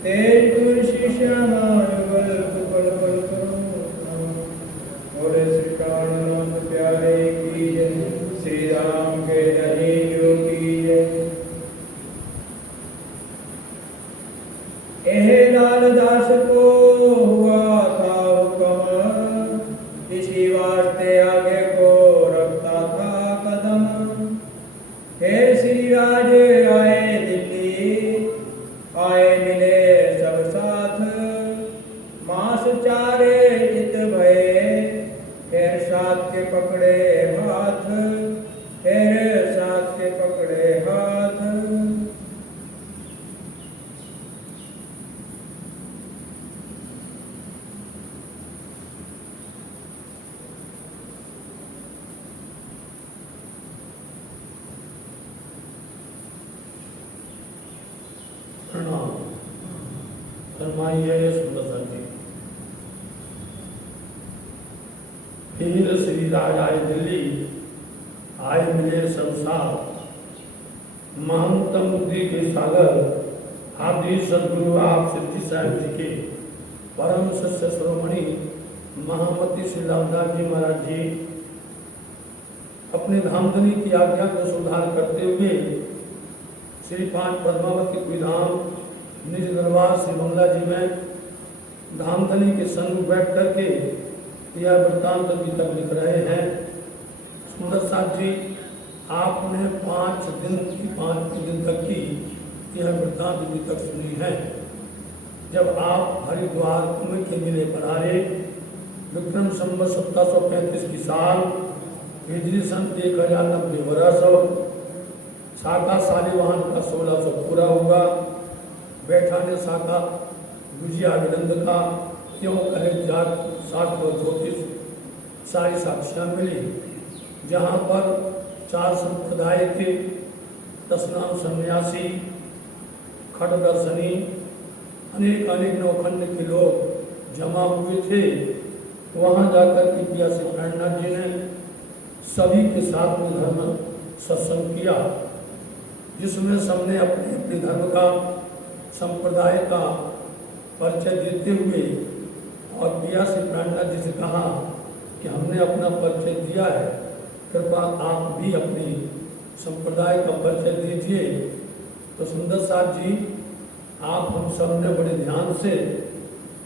तेज तुलसी श्यामा युगल कुपल पल करो बोले श्री प्राणनाथ प्यारे की जय, श्री राम के हरि जो की जय। एह लाल दास को हुआ था हुक्म, इसी वास्ते आगे को रखता था कदम। हे श्री राजे आए दिल्ली, आए मिले सब साथ, मास चारे चित भये, फिर साथ के पकड़े हाथ, फिर साथ के पकड़े हाथ। फरमाइए सुंदर जी। फिर श्री राज आए दिल्ली, आए मिले संसार, महंतम बुद्धि के सागर आदि सदगुरु आप सिद्धि साहिब जी के परम सत्य श्रोमणी महामती श्री लालदास जी महाराज जी अपने धामधनी की आज्ञा को सुधार करते हुए श्री 5 पद्मावती विधाम निज दरबार श्री बंगला जी में धामधनी के संग बैठ करके यह वृत्तांत अभी तक लिख रहे हैं। सुंदर साथ जी, आपने 5 दिन तक की यह वृत्तांत अभी तक सुनी है। जब आप हरिद्वार कुंभ के मेले पर आए, विक्रम संवत 1735 की साल, हिजरी सन 1090 वर्ष, शाखा शालिवाहन का 1600 पूरा हुआ। बैठाने शाखा गुजिया विनंद का क्यों कहे जात सात व ज्योतिष सारी साक्षियाँ मिली, जहाँ पर 4 संप्रदाय के 10 नाम सन्यासी, खटदर्शनी, अनेक नौखंड के लोग जमा हुए थे। वहाँ जाकर के पिया श्री प्राणनाथ जी ने सभी के साथ में धर्म सत्संग किया, जिसमें सबने अपने अपने धर्म का संप्रदाय का परिचय देते हुए और पिया श्री प्राणनाथ जी से कहा कि हमने अपना परिचय दिया है, कृपा आप भी अपनी संप्रदाय का परिचय दीजिए। तो सुंदर साथ जी, आप हम सब ने बड़े ध्यान से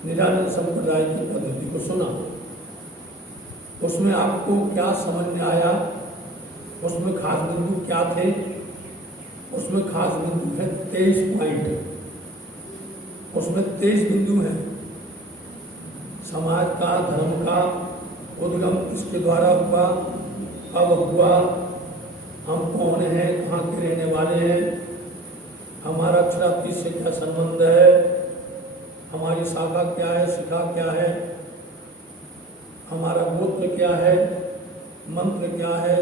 निरानंद संप्रदाय की पद्धति को सुना। उसमें आपको क्या समझ में आया, उसमें खास बिंदु क्या थे? उसमें खास बिंदु है 23 पॉइंट। उसमें 23 बिंदु हैं। समाज का, धर्म का उद्गम किसके द्वारा हुआ, कब हुआ, हम कौन हैं, कहाँ के रहने वाले हैं, हमारा अक्षरापति से क्या संबंध है, हमारी शाखा क्या है, शिखा क्या है, हमारा गोत्र क्या है, मंत्र क्या है,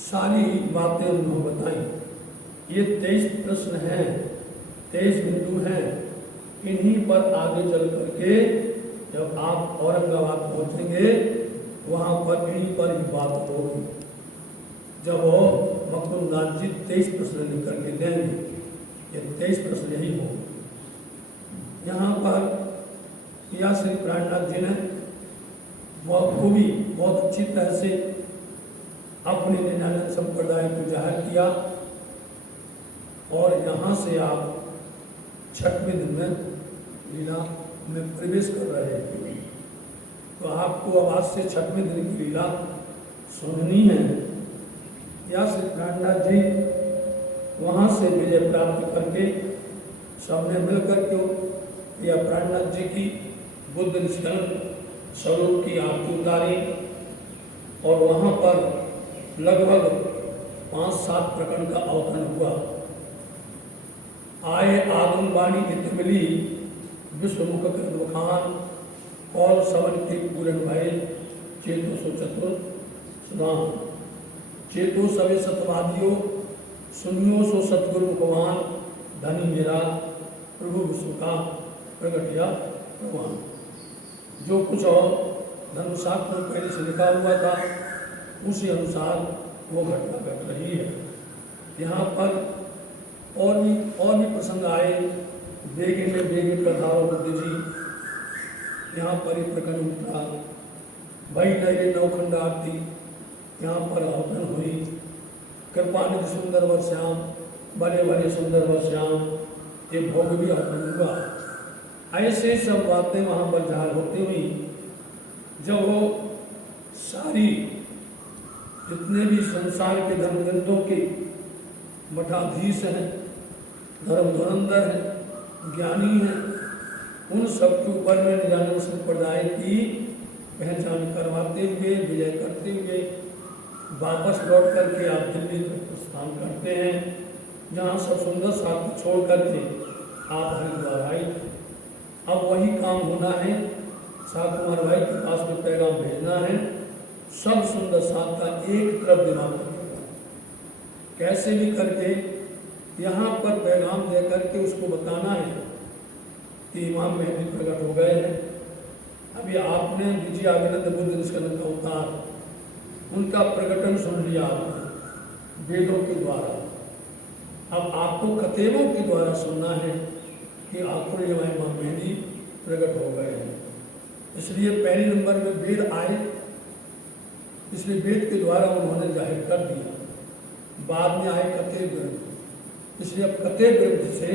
सारी बातें उन्होंने बताई। ये 23 प्रश्न हैं, 23 बिंदु हैं। इन्हीं पर आगे चल करके जब आप औरंगाबाद पहुंचेंगे, वहाँ पर इन्हीं पर ही बात होगी। जब वो मुकुंदनाथ जी 23 प्रश्न लिख करके देंगे, ये 23 प्रश्न यही हो। यहाँ पर पिया श्री प्राणनाथ जी ने खूबी बहुत अच्छी तरह से अपने निरानंद संप्रदाय को जाहिर किया। और यहाँ से आप 6वें दिन में लीला में प्रवेश कर रहे हैं, तो आपको अब आज से 6वें दिन की लीला सुननी है। या श्री प्राणनाथ जी वहाँ से विजय प्राप्त करके सबने मिलकर के या प्राणनाथ जी की बुद्ध निष्करण स्वरूप की आरती उतारी। और वहाँ पर लगभग 5-7 प्रकरण का अवतरण हुआ। आए आगमवाणी इत मिली, विश्वमुख खान और सवन के पूरन भय, चेतो सो चतुर सुदान, चेतो सवे सतवादियों, सुनियो सो सतगुरु भगवान, धनी मेरा प्रभु विश्व का प्रगटिया भगवान। जो कुछ और धर्मशास्त्र में पहले से लिखा हुआ था, उसी अनुसार वो घटना घट रही है। यहाँ पर और भी प्रसंग आए। बेगी में बेगी प्रधान बुद्ध जी यहाँ पर ही प्रकट उठा, भाई नए नौखंड आरती यहाँ पर आहुतन हुई। कृपानिधि सुंदर व श्याम, बड़े बड़े सुंदर व श्याम, ये भोग भी आहुतन हुआ। ऐसे सब बातें वहाँ पर जाहिर होती हुई जब वो सारी जितने भी संसार के धर्मग्रंथों के मठाधीश हैं, धर्म धुरंधर हैं, ज्ञानी हैं, उन सब के ऊपर में निजानंद संप्रदाय की पहचान करवाते हुए, विजय करते हुए वापस लौट करके आप दिल्ली तक प्रस्थान करते हैं, जहाँ सब सुंदर साथ छोड़ करके आप हरिद्वार आए थे। अब वही काम होना है, साथ कुमार भाई के पास में पैगाम भेजना है, सब सुंदर साथ का एक तरफ दिमाग रखेगा, कैसे भी करके यहाँ पर पैगाम दे करके उसको बताना है कि इमाम मेहदी प्रकट हो गए हैं। अभी आपने विजय आनंद बुद्ध निष्कलन का अवतार उनका प्रकटन सुन लिया आपने वेदों के द्वारा, अब आपको कतेबों के द्वारा सुनना है कि आखिर इमाम मेहदी प्रकट हो गए हैं। इसलिए पहले नंबर में वेद आए, इसलिए वेद के द्वारा उन्होंने जाहिर कर दिया, बाद में आए कतेब ग्रंथ, इसलिए अब कतेब ग्रंथ से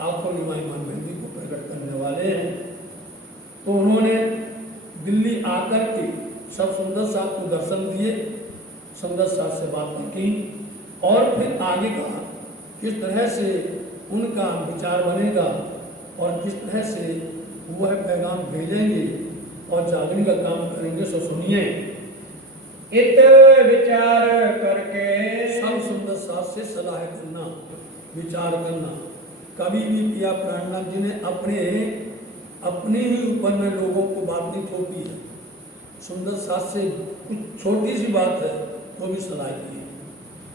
आपको इमाम मेहदी को प्रकट करने वाले हैं। तो उन्होंने दिल्ली आकर के सब सुंदर साहब को दर्शन दिए, सुंदर साहब से बातें की और फिर आगे कहा किस तरह से उनका विचार बनेगा और किस तरह से वह पैगाम भेजेंगे और जागने का काम करेंगे। सो सुनिए। इत विचार करके सब सुंदर साथ से सलाह करना, विचार करना। कभी भी पिया प्राणनाथ जी ने अपने ही ऊपर में लोगों को बात नहीं थोपी है। सुंदर साथ से कुछ छोटी सी बात है तो भी सलाह की है।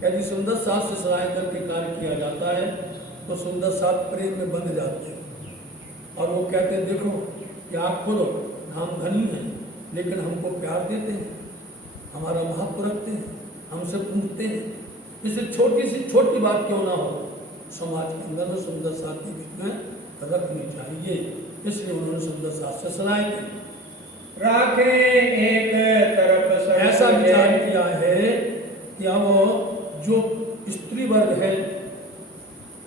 यदि सुंदर साथ से सलाह करके कार्य किया जाता है तो सुंदर साथ प्रेम में बंध जाते हैं और वो कहते हैं देखो कि आप खुद हम धनी हैं लेकिन हमको प्यार देते हैं, हमारा महत्व रखते हैं, हमसे पूछते हैं। इससे छोटी सी छोटी बात क्यों ना हो समाज के अंदर में सुंदर साथ के बीच में रखनी चाहिए। इसलिए उन्होंने सुंदर साथ से सलाह की। राखे एक तरफ ऐसा विचार किया है कि अब जो स्त्री वर्ग है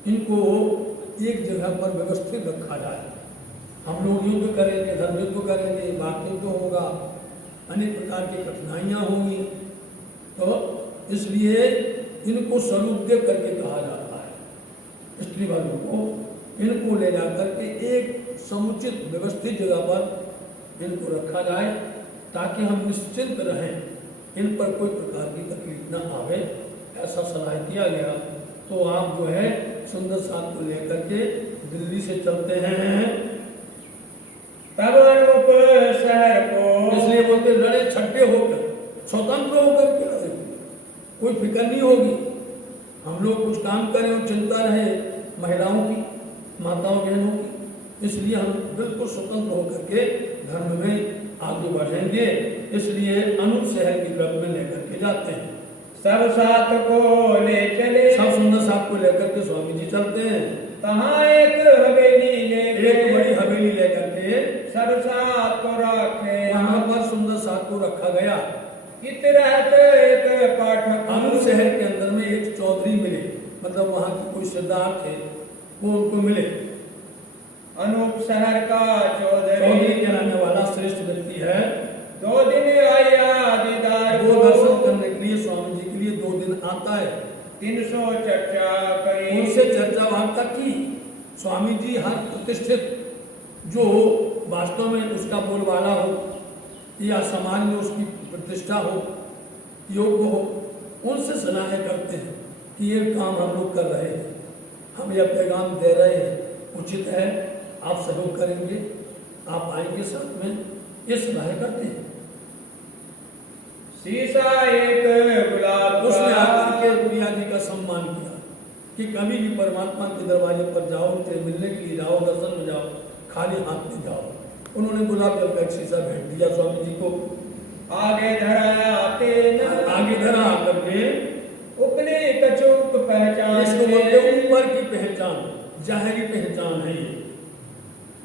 इनको एक जगह पर व्यवस्थित रखा जाए। हम लोग युद्ध करेंगे, धर्म युद्ध करेंगे, वाक युद्ध होगा, अनेक प्रकार की कठिनाइयाँ होंगी, तो इसलिए इनको स्वरूप दे करके कहा जाता है। स्त्री वर्ग को इनको ले जाकर के एक समुचित व्यवस्थित जगह पर इनको रखा जाए ताकि हम निश्चिंत रहें, इन पर कोई प्रकार की तकलीफ न आवे, ऐसा सलाह किया गया। तो आप जो है सुंदर साथ को लेकर के दिल्ली से चलते हैं। तब अनूप शहर को इसलिए बोलते लड़े छठे होकर, स्वतंत्र होकर के लड़े, कोई फिक्र नहीं होगी। हम लोग कुछ काम करें और चिंता रहे महिलाओं की, माताओं बहनों की, इसलिए हम बिल्कुल स्वतंत्र होकर के धर्म में आगे बढ़ेंगे। इसलिए अनूप शहर की तरफ में लेकर के जाते हैं। सब साथ को ले चले, सब सुंदर साथ को लेकर के स्वामी जी चलते हैं। तहाँ एक हवेली एक बड़ी हवेली लेकर के सब साथ को रखे, यहाँ पर सुंदर साथ को रखा गया। इत रहते एक पाठक अनूप शहर के अंदर में एक चौधरी मिले, मतलब वहाँ के कोई सरदार थे, वो उनको मिले। अनूप शहर का चौधरी कहलाने वाला श्रेष्ठ व्यक्ति है। 2 दिन आया दीदार वो दर्शन करने के लिए स्वामी जी के लिए 2 दिन आता है। 300 चर्चा करी, उनसे चर्चा वार्ता की। स्वामी जी हर प्रतिष्ठित जो वास्तव में उसका बोलबाला हो या समाज में उसकी प्रतिष्ठा हो, योग्य हो, उनसे सलाह करते हैं कि ये काम हम लोग कर रहे हैं, हम यह पैगाम दे रहे हैं, उचित है, आप सहयोग करेंगे, आप आएंगे साथ में, ये सलाह करते हैं। शीशा एक गुलाब उसने आकर के प्रिया जी का सम्मान किया कि कभी भी परमात्मा के दरवाजे पर जाओ, उनसे मिलने के लिए जाओ, दर्शन में जाओ, खाली हाथ में जाओ। उन्होंने गुलाब जल का एक शीशा भेंट दिया स्वामी जी को। आगे धरा आगे धरा आकर के उपली कचूक पहचान, इसको बोलते ऊपर की पहचान। पहचान, जाहिरी पहचान है ये।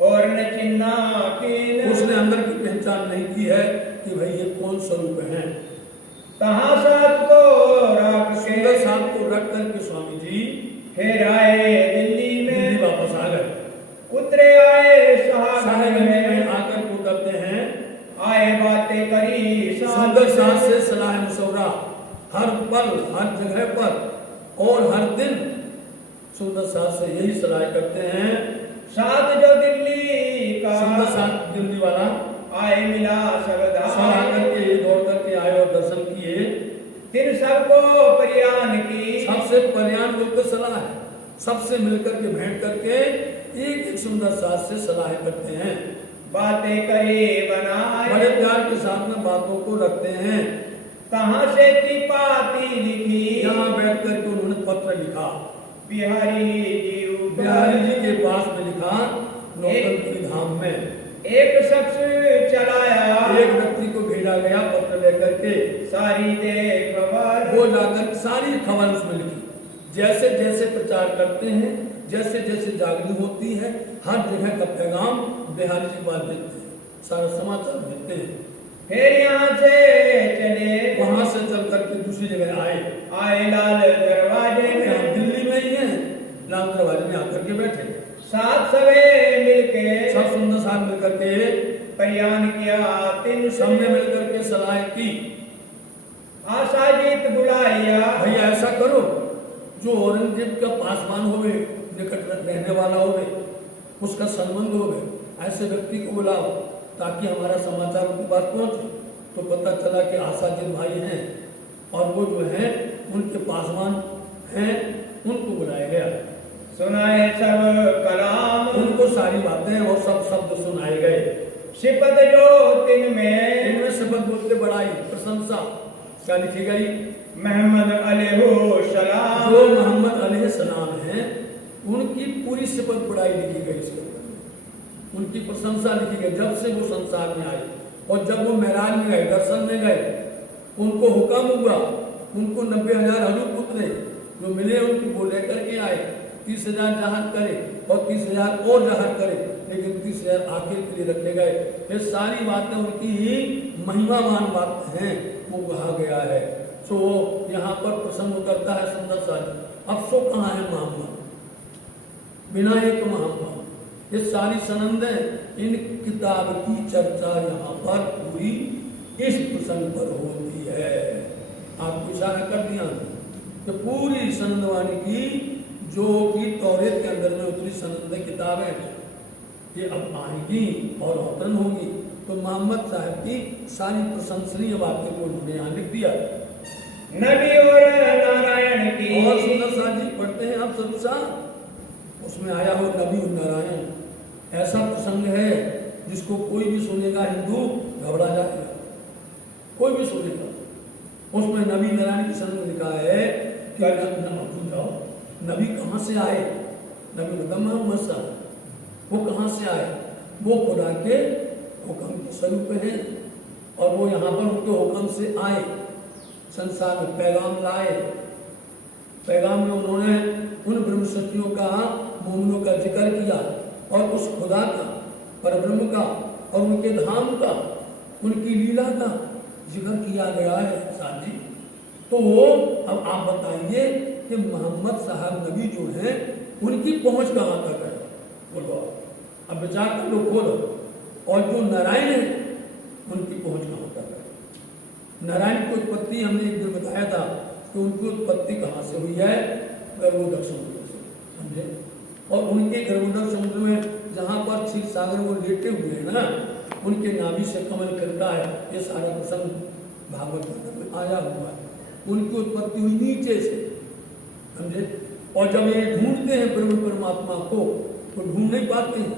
और न चिन्ना कीन उसने अंदर की पहचान नहीं की है कि भाई ये कौन स्वरूप है। तहाँ साथ को रख सुंदर के साथ को रख करके स्वामी जी फिर आए दिल्ली दिल्ली में, वापस आ गए। उतरे आए साहेबगंज सहागंज में में, आकर को करते हैं आए बातें करी सुंदर साथ से सलाह मशवरा, हर पल हर जगह पर और हर दिन सुंदर साथ से यही सलाह करते हैं। साथ जो दिल्ली का सुंदर साथ दिल्ली वाला आए मिला सब सबदा आकर के दौड़ करके आए और दर्शन किए। तिन सबको परियान की सबसे परियान बोलकर सलाह है, सबसे मिलकर के भेंट करके एक एक सुंदर साथ से सलाह करते हैं। बातें करे बड़े बनाए प्यार के साथ में बातों को रखते हैं। कहाँ से पाती लिखी यहाँ बैठ करके उन्होंने पत्र लिखा, बिहारी जी ऊपर बिहारी जी के पास में लिखा, नौतनपुरी धाम में एक शख्स चलाया एक व्यक्ति को भेजा गया पत्र लेकर के। सारी दे खबर वो जाकर सारी खबर उसमें लिखी, जैसे जैसे प्रचार करते हैं, जैसे जैसे जागृति होती है, हर जगह का पैगाम बिहारी जी के पास देते हैं, सारा समाचार देते हैं। फिर यहाँ से चले वहां से चल करके दूसरी जगह आए लाल दरवाजे यहाँ में, दिल्ली में ही है, लाल दरवाजे में आकर के बैठे। साथ सवे मिलके सब सुंदर साथ मिलकर के परियान किया तिन सबने मिलकर के सलाह की, आशा जीत बुलाया भैया ऐसा करो, जो औरंगजेब का पासवान होवे, निकट रहने वाला होवे, उसका संबंध होवे, ऐसे व्यक्ति को बुलाओ ताकि हमारा समाचार उनके पास पहुंचे। तो पता चला कि आशाजीत भाई हैं और वो जो है उनके पासवान हैं, उनको बुलाया गया। सुनाए सब कलाम उनको सारी बातें और सब शब्द सुनाए गए। सिपत जो तिन में इनमें शब्द बोलते बड़ाई प्रशंसा क्या लिखी गई, मोहम्मद अलैहि सलाम जो मोहम्मद अलैहिस्सलाम हैं उनकी पूरी सिफत बड़ाई लिखी गई इसके अंदर में। उनकी प्रशंसा लिखी गई जब से वो संसार में आए, और जब वो मेराज में गए, दर्शन में गए, उनको हुक्म हुआ, उनको 90,000 हजूर पुत्र जो मिले उनको लेकर के आए, 30,000 जहाज करे और 30,000 और जहाज करे, लेकिन 30,000 आखिर के लिए रखे गए। ये सारी बातें उनकी ही महिमावान बात हैं, वो कहा गया है। सो यहाँ पर प्रसंग करता है सुंदर साथ। अब सो कहाँ है मोहम्मद, विनायक मोहम्मद, ये सारी सनंदें इन किताब की चर्चा यहाँ पर पूरी इस प्रसंग पर होती है। आपको इशारा कर दिया कि पूरी सनंदवाणी की जो कि तौरेत के अंदर में उतरी सनंद किताबें ये अब आएंगी और अवतरण होगी। तो मोहम्मद साहब की सारी प्रशंसनीय बातें को उन्होंने यहाँ लिख दिया। नबी और नारायण की और सुंदर साथ जी पढ़ते हैं आप सब साथ, उसमें आया हो नबी और नारायण, ऐसा प्रसंग है जिसको कोई भी सुनेगा हिंदू घबरा जाएगा, कोई भी सुनेगा। उसमें नबी नारायण की संग लिखा है कि जाओ नबी कहाँ से आए, नबी मतलब मोहम्मद साहब, वो कहाँ से आए, वो खुदा के हुक्म के स्वरूप हैं और वो यहाँ पर उनके हुक्म से आए, संसार में पैगाम लाए। पैगाम में उन्होंने उन ब्रह्म सत्यों का, मोमिनों का जिक्र किया और उस खुदा का, परब्रह्म का और उनके धाम का, उनकी लीला का जिक्र किया गया है साथ जी। तो अब आप बताइए कि मोहम्मद साहब नबी जो हैं उनकी पहुंच कहाँ तक है, बोलो अब विचार कर लो, खोलो। और जो नारायण है उनकी पहुंच कहाँ तक है। नारायण की उत्पत्ति हमने एक दिन बताया था कि उनकी उत्पत्ति कहाँ से हुई है, गर्भोदर समुद्र से, समझे। और उनके गर्भोदर समुद्र में जहाँ पर क्षीर सागर वो लेटे हुए हैं ना, उनके नाभि से कमल खिलता है, ये सारा प्रसंग भागवत में आया हुआ है। उनकी उत्पत्ति हुई नीचे से, समझे। और जब ये ढूंढते हैं ब्रह्म परमात्मा को तो ढूंढ नहीं पाते हैं,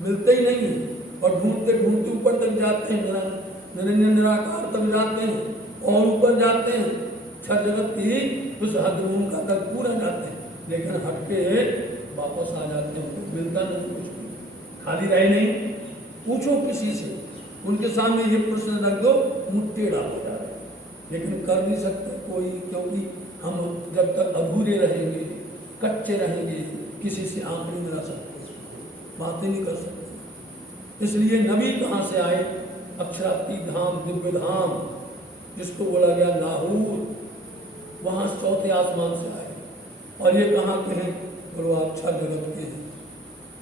मिलते ही नहीं है, और ढूंढते ढूंढते ऊपर तक जाते हैं, निराकार तक जाते हैं और ऊपर जाते हैं, छह जगत की उस हद का तक पूरा जाते हैं, लेकिन हट के वापस आ जाते हैं, मिलता नहीं कुछ, खाली रहे नहीं। पूछो किसी से, उनके सामने ये प्रश्न रख दो, मुँह टेढ़ा हो जाता है, लेकिन कर नहीं सकते कोई, क्योंकि हम जब तक अधूरे रहेंगे, कच्चे रहेंगे, किसी से आंख नहीं मिला सकते, बातें नहीं कर सकते। इसलिए नबी कहाँ से आए? अक्षरातीत धाम, दिव्य धाम जिसको बोला गया लाहौर, वहाँ चौथे आसमान से आए। और ये कहाँ के हैं? बोलो अच्छा जगत के हैं।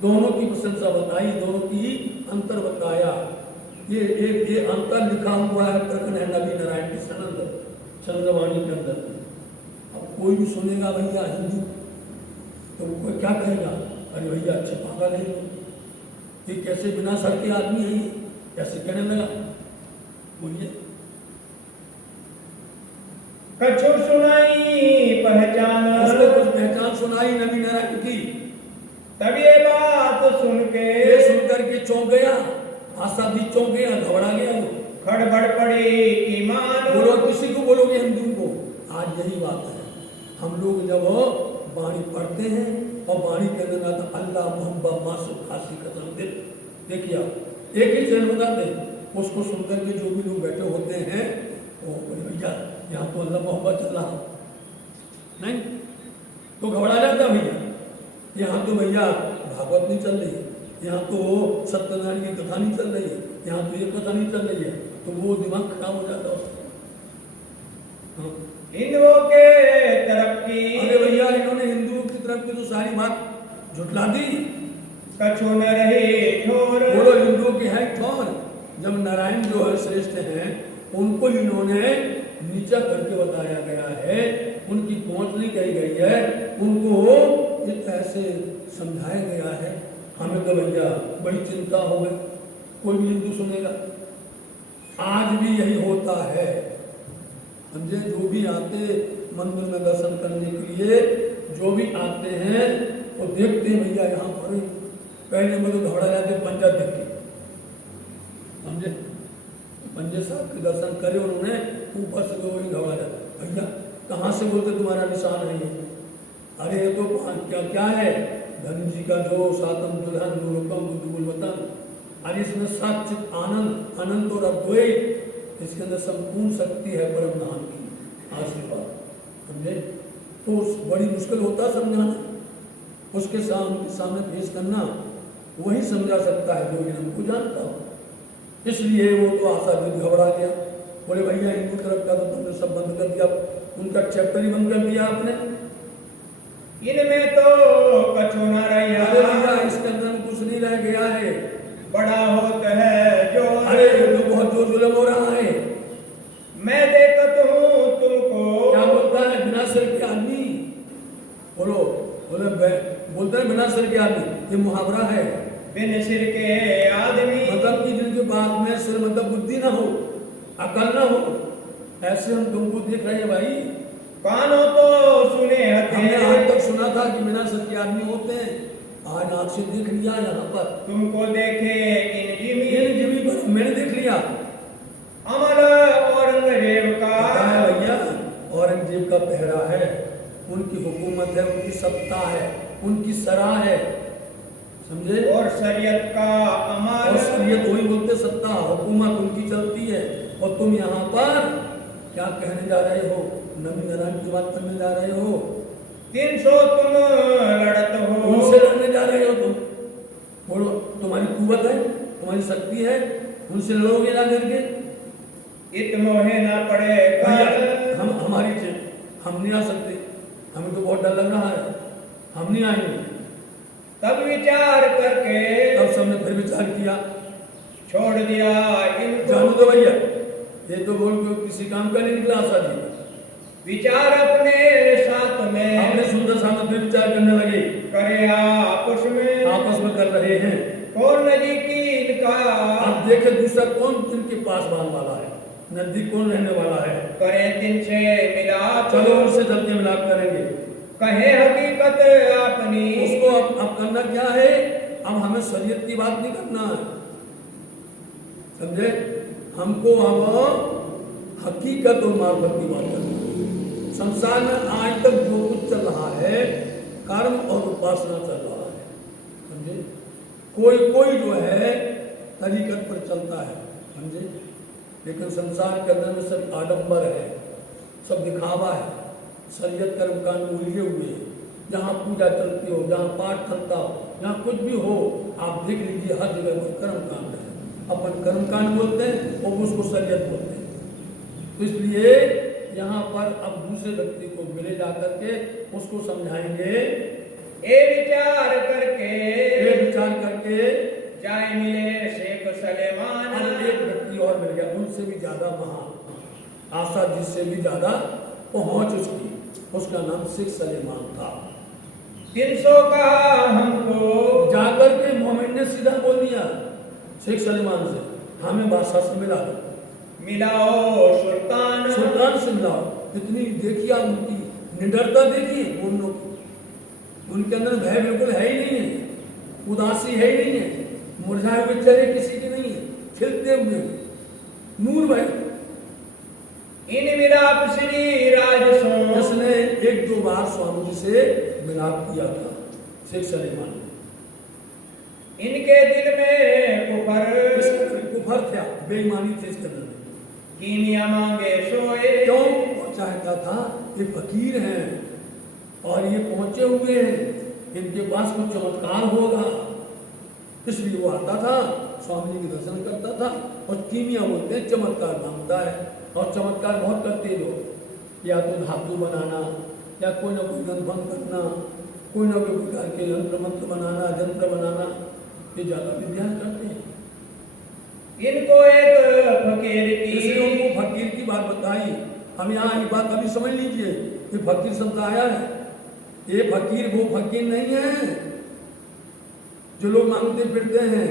दोनों की प्रशंसा बताई, दोनों की अंतर बताया। ये अंतर लिखा हुआ है प्रकरण है नबी नारायण के चंद्रवाणी के अंदर। अब कोई भी सुनेगा भैया हिंदू तो कोई क्या कहेगा? अरे भैया अच्छे पागल है, ये कैसे बिना सर के आदमी है, कैसे कहने लगा? बोलिए। कछु सुनाई पहचान, उसको कुछ पहचान सुनाई नबी नारायण की। तब ये बात सुन के, ये सुनकर के चौंक गया, आशा भी चौंक गया, घबरा गया। वो खड़बड़ पड़ी ईमान। बोलो, किसी को बोलोगे हिंदू को? आज यही बात है। हम लोग जब वाणी पढ़ते हैं और वाणी के अंदर आता अल्लाह मोहम्मद मासूम खासी कसम दिल, देखिए एक ही चैन बताते हैं, उसको सुनकर के जो भी लोग बैठे होते हैं वो बोले भैया यहाँ तो अल्लाह मोहम्मद चल रहा नहीं, तो घबरा जाता भैया। यहाँ तो भैया भागवत नहीं चल रही, यहाँ तो सत्यनारायण की कथा नहीं चल रही है, यहाँ तो ये कथा नहीं चल रही है, तो वो दिमाग खराब हो जाता उसका। हिंदुओं के तरफ की, अरे भैया इन्होंने हिंदुओं की तरफ की तो सारी बात झुठला दी। कछु न रहे ठोर। बोलो हिंदुओं की है ठोर। जब नारायण जो है श्रेष्ठ हैं उनको इन्होंने नीचा करके बताया गया है, उनकी पहुंच नहीं कही गई है, उनको ऐसे समझाया गया है। हमें तो भैया बड़ी चिंता हो गई, कोई भी हिंदू सुनेगा। आज भी यही होता है, समझे? जो भी आते मंदिर में दर्शन करने के लिए, जो भी आते हैं वो देखते हैं भैया यहाँ पर पहले में तो घबरा जाते पंजा देख के, समझे? पंजे साहब के दर्शन करे उन्होंने, ऊपर से तो वही घबरा जाते, भैया कहाँ से बोलते तुम्हारा निशान है ये? अरे ये तो क्या क्या है? धन जी का जो सातम दुल्हन नूरकम बुद्धुल वतन। अरे इसमें सचित आनंद, अनंत और अद्वैत, इसके अंदर संपूर्ण शक्ति है परम धाम की आशीर्वाद, समझे? तो बड़ी मुश्किल होता है समझाना, उसके सामने पेश करना, वही समझा सकता है जो इन्हें को जानता हो। इसलिए वो तो आशा भी घबरा गया, बोले भैया हिंदू तरफ का तो तुमने सब बंद कर दिया, उनका चैप्टर ही बंद कर दिया आपने। इनमें तो कछु न रहा। अरे भैया इसके अंदर कुछ नहीं रह गया है, बड़ा होता है जो। अरे तो बहुत जो जुल्म हो रहा है। मैं देखता हूँ तुमको। क्या बोलता है? बिना सिर के आदमी। बोलो बोलते हैं बिना सिर के आदमी, ये मुहावरा है। बिन सिर के आदमी मतलब कि जिनके बाद में सिर मतलब बुद्धि ना हो, अकल ना हो, ऐसे हम तुमको देख रहे हैं भाई। कानों तो सुने हमने आज तक सुना था कि बिना सिर के आदमी होते हैं, आज आँख से देख लिया यहाँ पर। तुमको देखे इन जिमी पर मैंने देख लिया। अमल औरंगजेब का भैया औरंगजेब का पहरा है, उनकी हुकूमत है, उनकी सत्ता है, उनकी सराह है, समझे? और शरीयत का अमल। और शरीयत वही बोलते सत्ता, हुकूमत उनकी चलती है। और तुम यहाँ पर क्या कहने जा रहे हो? नबी नारायण की बात करने जा रहे हो। 300 तुम लड़त हो। उनसे लड़ने जा रहे हो तुम। बोलो तुम्हारी कुवत है, तुम्हारी शक्ति है, उनसे लड़ोगे ना करके? मोहे ना पड़े हम हमारी हम नहीं आ सकते, हमें तो बहुत डर लग रहा है, हम नहीं आएंगे। तब विचार करके तब सबने फिर विचार किया, छोड़ दिया इनको। जानो तो भैया ये तो बोल के किसी काम का नहीं निकला आशा जी। विचार अपने साथ में अपने सुंदर सामने फिर विचार करने लगे, करे आपस में कर रहे हैं। कौन नजीकी इनका। आप देखे दूसरा कौन इनके पास आने वाला है, नजदीक कौन रहने वाला है। करे दिन से मिलाप। चलो उनसे जल के मिलाप करेंगे। कहे हकीकत अपनी। उसको अब करना क्या है? अब हमें शरीयत की बात नहीं करना है, समझे? हमको अब हकीकत और मार्फत की बात करनी है। संसार में आज तक जो कुछ चल रहा है कर्म और उपासना चल रहा है, समझे? कोई जो है तरीकत पर चलता है, समझे? लेकिन संसार के अंदर में सब आडंबर है, सब दिखावा है, शरीयत कर्म कानून उलझे हुए हैं। जहाँ पूजा चलती हो, जहाँ पाठ चलता हो, जहाँ कुछ भी हो, आप देख लीजिए हर जगह पर कर्मकांड है। अपन कर्मकांड बोलते हैं और उसको शरीयत बोलते हैं। तो इसलिए यहाँ पर अब दूसरे व्यक्ति को मिले जा करके उसको समझाएंगे, ए विचार करके जाए मिले शेख सलेमान। अब एक व्यक्ति और मिल गया, उनसे भी ज्यादा महान आशा, जिससे भी ज्यादा पहुंच उसकी, उसका नाम शेख सलेमान था। 300 का हमको जाकर के मोहम्मद ने सीधा बोल दिया शेख सलेमान से, हमें बादशाह से मिला दो, मिलाओ सुल्तान से मिलाओ। इतनी देखिए आप उनकी निडरता देखिए, उनके अंदर भय बिल्कुल है ही नहीं है, उदासी है ही नहीं है, मुरझाए हुए चेहरे किसी के नहीं है, खिलते हुए नूर भाई। इन मिलाप श्री राजसों, उसने 1-2 बार स्वामी जी से मिलाप किया था शेख सलेमान ने। इनके दिल में कुफर था, बेईमानी थी इसके अंदर। कीमिया मांगे सोए, क्यों? वो चाहता था ये फकीर हैं और ये पहुंचे हुए हैं, इनके पास कुछ चमत्कार होगा, इसलिए वो आता था, स्वामी जी के दर्शन करता था। और कीमिया बोलते हैं चमत्कार मांगता है, और चमत्कार बहुत करते हैं लोग, या तो धातु बनाना, या कोई ना कोई गंधभंग करना, कोई ना कोई प्रकार के यंत्र मंत्र बनाना, यंत्र बनाना, ये ज्यादा विद्या करते हैं। इनको एक फकीर की, उनको फकीर की बात बताई। हम यहाँ एक बात अभी समझ लीजिए, ये फकीर शब्द आया है, ये फकीर वो फकीर नहीं है जो लोग मांगते फिरते हैं,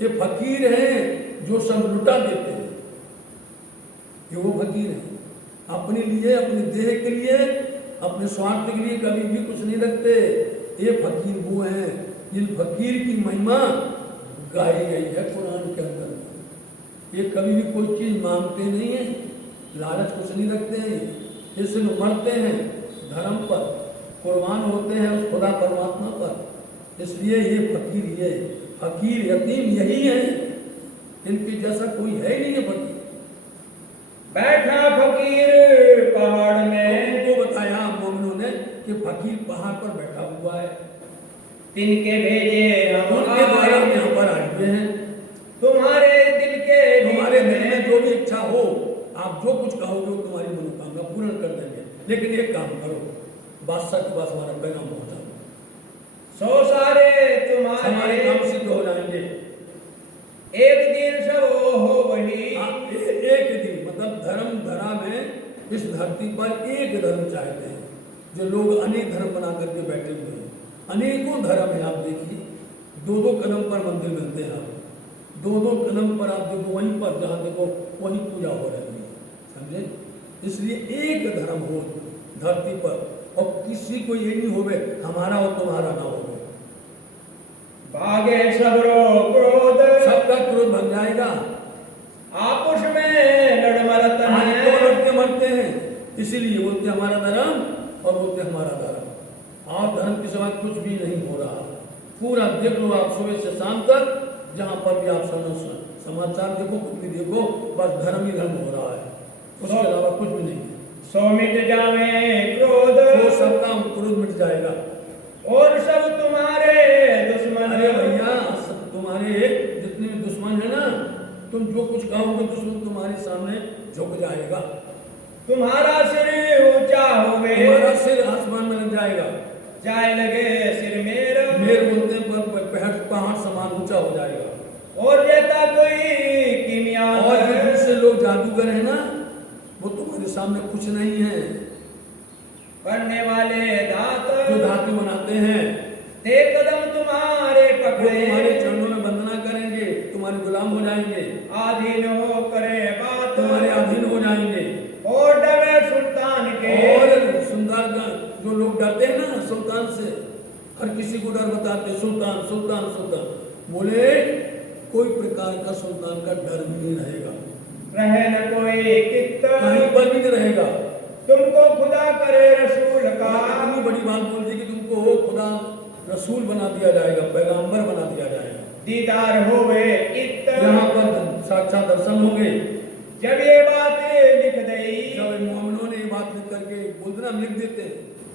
ये फकीर हैं जो सब लुटा देते हैं, ये वो फकीर है। अपने लिए, अपने देह के लिए, अपने स्वार्थ के लिए कभी भी कुछ नहीं रखते। ये फकीर वो हैं जिन फकीर की महिमा गाई गई है कुरान के अंदर। ये कभी भी कोई चीज मांगते नहीं है, लालच कुछ नहीं रखते हैं, ये सिर्फ मरते हैं धर्म पर, कुर्बान होते हैं उस खुदा परमात्मा पर। इसलिए ये फकीर यतीम यही है, इनके जैसा कोई है ही नहीं है फकीर। बैठा फकीर पहाड़ में, उनको बताया मोमिनों ने कि फकीर पहाड़ पर बैठा हुआ है, तिनके भेजे हम उनके द्वारा यहाँ पर आए हुए हैं। तुम्हारे दिल में जो भी इच्छा हो, आप जो कुछ कहोगे वो तुम्हारी मनोकामना पूर्ण कर देंगे, लेकिन एक काम करो, बादशाह के पास हमारा पैगाम पहुंचा दो, 100 सारे तुम्हारे काम सिद्ध हो जाएंगे। एक दिन सब हो वही, एक दिन मतलब धर्म धरा में इस धरती पर एक धर्म चाहते हैं, जो लोग अनेक धर्म बना करके बैठे हुए हैं। अनेकों धर्म है, आप देखिए 2-2 कदम पर मंदिर मिलते हैं, आप 2-2 कदम पर आप देखो, वहीं पर जहाँ देखो वहीं पूजा हो रही है, समझे। इसलिए एक धर्म हो धरती पर, और किसी को ये नहीं होवे हमारा और तुम्हारा ना हो, भागे सबरो क्रोध, सबका क्रोध बन जाएगा, आपस में लड़मरत हैं, मरते हैं। इसीलिए बोलते हमारा धर्म और बोलते हमारा धर्म, और धर्म के सिवा कुछ भी नहीं हो रहा। पूरा देख लो आप, सुबह से शाम तक जहाँ पर भी आप समाचार देखो, कुछ भी देखो, बस धर्म ही धर्म हो रहा है, उसके अलावा कुछ भी नहीं है। सो मिट जावे क्रोध, वो सबका क्रोध मिट जाएगा, और सब तुम्हारे दुश्मन। अरे भैया, तुम्हारे जितने भी दुश्मन है ना, तुम जो कुछ कहोगे दुश्मन तुम्हारे सामने झुक जाएगा, तुम्हारा सिर ऊंचा होवे, तुम्हारा सिर आसमान में लग जाएगा, जाए लगे सिर मेर बोलते हैं पहाड़ समान ऊंचा हो जाएगा। और रहता कोई कीमिया, और जो दूसरे लोग जादूगर है ना, वो तुम्हारे सामने कुछ नहीं है। करने वाले धातु, जो धातु बनाते हैं, ते कदम तुम्हारे पकड़े, तुम्हारे चरणों में वंदना करेंगे, तुम्हारे गुलाम हो जाएंगे, आधीन हो करे बात, तुम्हारे अधीन हो जाएंगे। और डरे सुल्तान के, और सुंदर जो लोग डरते हैं ना सुल्तान से, हर किसी को डर बताते, सुल्तान सुल्तान सुल्तान, बोले कोई प्रकार का सुल्तान का डर भी नहीं रहेगा, रहे न कोई कित, कहीं पर भी नहीं रहेगा। तुमको खुदा करे रसूल का, इतनी बड़ी बात बोल दी कि तुमको खुदा रसूल बना दिया जाएगा, पैगंबर बना दिया जाएगा, दीदार होवे इत, यहाँ पर साक्षात दर्शन होंगे। जब ये बातें लिख दई, जब मोमिनों ने ये बात लिख करके बोलना लिख देते,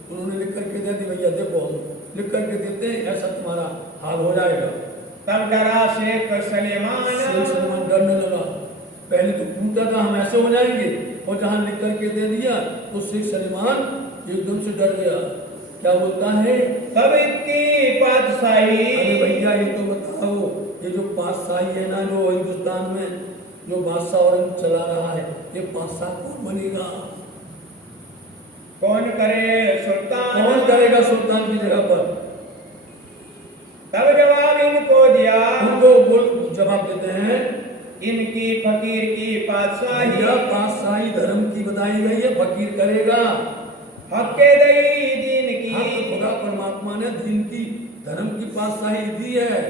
उन्होंने लिख करके दे दी, भैया देखो हम लिख करके देते हैं, ऐसा तुम्हारा हाल हो जाएगा। तब डरा शेख सलेमान, शेख सलमान डरने लगा। पहले तो पूछता था हम ऐसे हो जाएंगे, और जहां लिख करके दे दिया तो शेख सलमान एकदम से डर गया। क्या बोलता है, तब इतनी बादशाही, अरे भैया ये तो बताओ, ये जो बादशाही है ना, जो हिंदुस्तान में जो बादशाह औरंग चला रहा है, ये बादशाह कौन बनेगा? कौन करे सुल्तान, कौन करेगा सुल्तान की जगह पर? तब जवाब इनको दिया, उनको बोल जवाब देते हैं, इनकी फकीर की बादशाही, यह बादशाही धर्म की बताई गई है, फकीर करेगा। हक्के दई दीन की, हक खुदा परमात्मा ने दीन की धर्म की बादशाही दी है,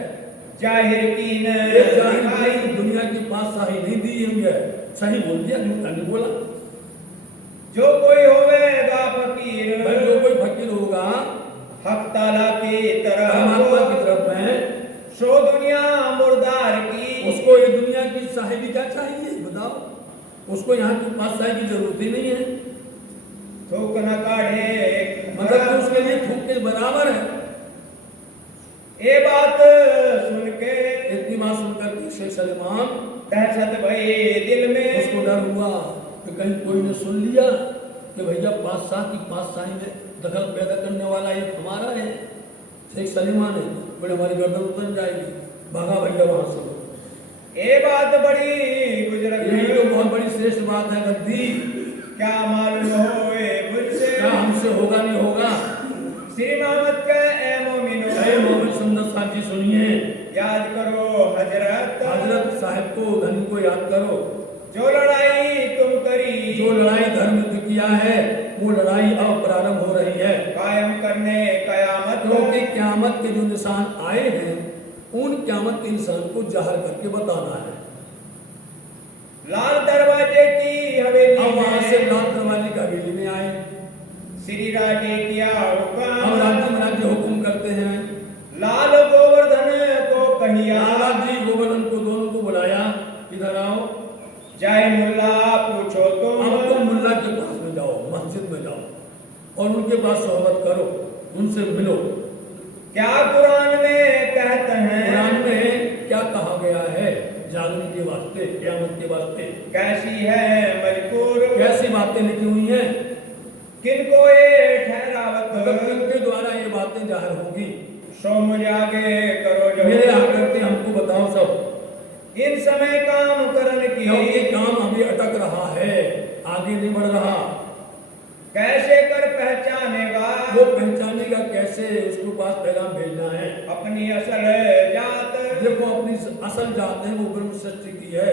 जाहिर की न ये जाहिर की दुनिया की बादशाही नहीं दी हुई है। सही बोल दिया, झूठा नहीं बोला। जो कोई होवेगा फकीर, भाई जो कोई फकीर होगा हक ताला की तरफ, परमात्मा की तरफ में, सो दुनिया मुर्दार की, उसको ये दुनिया की साहिबी क्या चाहिए बताओ? उसको यहाँ की बादशाही की जरूरत ही नहीं है। थूक न काढ़े, मतलब तो उसके लिए थूक के बराबर है। ये बात सुन के, इतनी बात सुनकर के शेख सलमान दहशत भई दिल में, उसको डर हुआ कि कहीं कोई ने सुन लिया कि भैया बादशाह की बादशाही में दखल पैदा करने वाला एक हमारा है, शेख सलमान है, बोले हमारी गर्दन उतर जाएगी, भागा भैया वहां से। ये बात बड़ी गुजर यही तो बहुत बड़ी श्रेष्ठ बात है गद्दी। क्या मालूम होए मुझसे, क्या हमसे होगा नहीं होगा? श्री मोहम्मद के ए मोमिनो, अरे मोहम्मद सुंदर साहब जी सुनिए, याद करो हजरत, हजरत साहब को धनी को याद करो। जो लड़ाई तुम करी, जो लड़ाई धर्म युद्ध किया है, वो लड़ाई अब प्रारंभ हो रही है, कायम करने कयामत, क्योंकि क्यामत के जो निशान आए हैं, उन क्यामत के निशान को जाहिर करके बताना है। लाल दरवाजे की हवेली अब वहां से में, लाल दरवाजे की हवेली में आए। श्री राजे किया हम हुक्म, राज्य में राज्य हुक्म करते हैं। लाल गोवर्धन को कहिया, महाराज जी गोवर्धन को दोनों को बुलाया, इधर आओ। जय मुल्ला पूछो तुम, अब तुम मुल्ला के पास में जाओ, मस्जिद में जाओ और उनके पास सोहबत करो, उनसे मिलो। क्या कुरान में कहते हैं, कुरान में क्या कहा गया है जागने के वास्ते, क़यामत के वास्ते? कैसी है मजबूर, कैसी बातें लिखी हुई हैं? किनको ये ठहरावत, मतलब किनके द्वारा ये बातें जाहिर होगी? सो मुझे आगे करो जो, मेरे आकर के हमको बताओ सब। इन समय काम करने की, क्योंकि काम अभी अटक रहा है, आगे नहीं बढ़ रहा। कैसे कर पहचानेगा, वो पहचानेगा कैसे? उसके पास पैगाम भेजना है। अपनी असल जात, देखो अपनी असल जात है वो ब्रह्म सृष्टि की है,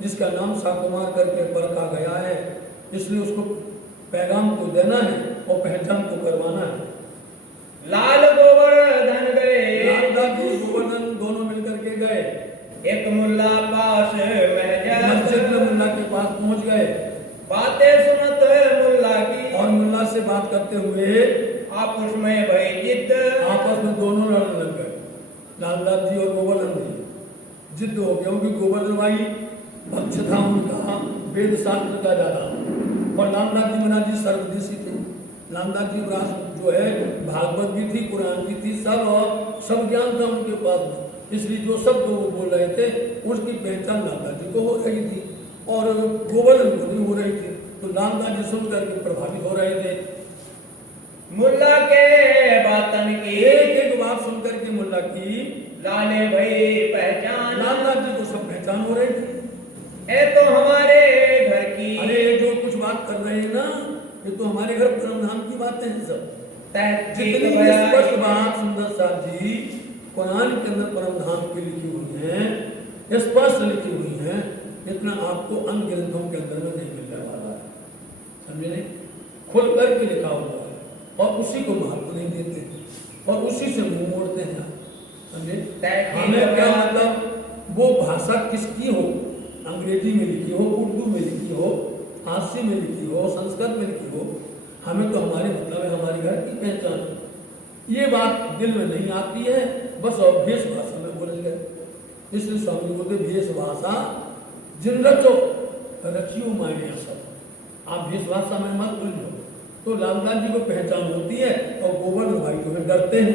जिसका नाम साकुमार करके परखा गया है, इसलिए उसको पैगाम को देना है और पहचान को करवाना है। लाल गोवर्धन गए, लालदास जी गोवर्धन दोनों मिलकर के गए, एक मुल्ला पास मस्जिद में मुल्ला के पास पहुंच गए, बातें सुनत मुल्ला की, और मुल्ला से बात करते हुए आपस में भई जिद, आपस में दोनों लड़ने लग गए, लालदास जी और गोवर्धन जी। जिद हो गया क्योंकि गोवर्धन भाई पक्ष था उनका वेद शास्त्र का ज्यादा, और लालदास जी महाराज जी सर्वदेशी थे। लालदास जी जो है भागवत भी थी, कुरान भी थी, सब ज्ञान था उनके पास में, इसलिए जो शब्द वो बोल रहे थे उसकी पहचान लालदास जी को हो रही थी और गोवर्धन को भी हो रही थी। तो लालदास जी सुन करके प्रभावित हो रहे थे। मुल्ला के बातन की, एक एक बात सुनकर के मुल्ला की लाले भई पहचान, लालदास जी को सब पहचान हो रही थी। ए तो हमारे घर की, अरे ये जो कुछ बात कर रहे हैं ना, ये तो हमारे घर परमधाम की बातें हैं सब। जितनी स्पष्ट बात सुंदर साहब जी कुरान के अंदर परमधाम की लिखी हुई है, स्पष्ट लिखी हुई है, इतना आपको अन्य ग्रंथों के अंदर में नहीं मिलने वाला है, समझे नहीं? खुल करके लिखा हुआ है और उसी को महत्व नहीं देते और उसी से मुंह मोड़ते हैं, समझे? हमें क्या मतलब वो भाषा किसकी हो, अंग्रेजी में लिखी हो, उर्दू में लिखी हो, फारसी में लिखी हो, संस्कृत में लिखी हो, हमें तो हमारे मतलब है हमारे घर की पहचान। ये बात दिल में नहीं आती है, बस और भेष भाषा में बोले गए, इसलिए स्वामी बोलते भेष भाषा जिन रचो रचियो मायने सब। आप भेष भाषा में मत बोलो, तो लालदास जी को पहचान होती है और गोवर्धन भाई को फिर डरते हैं।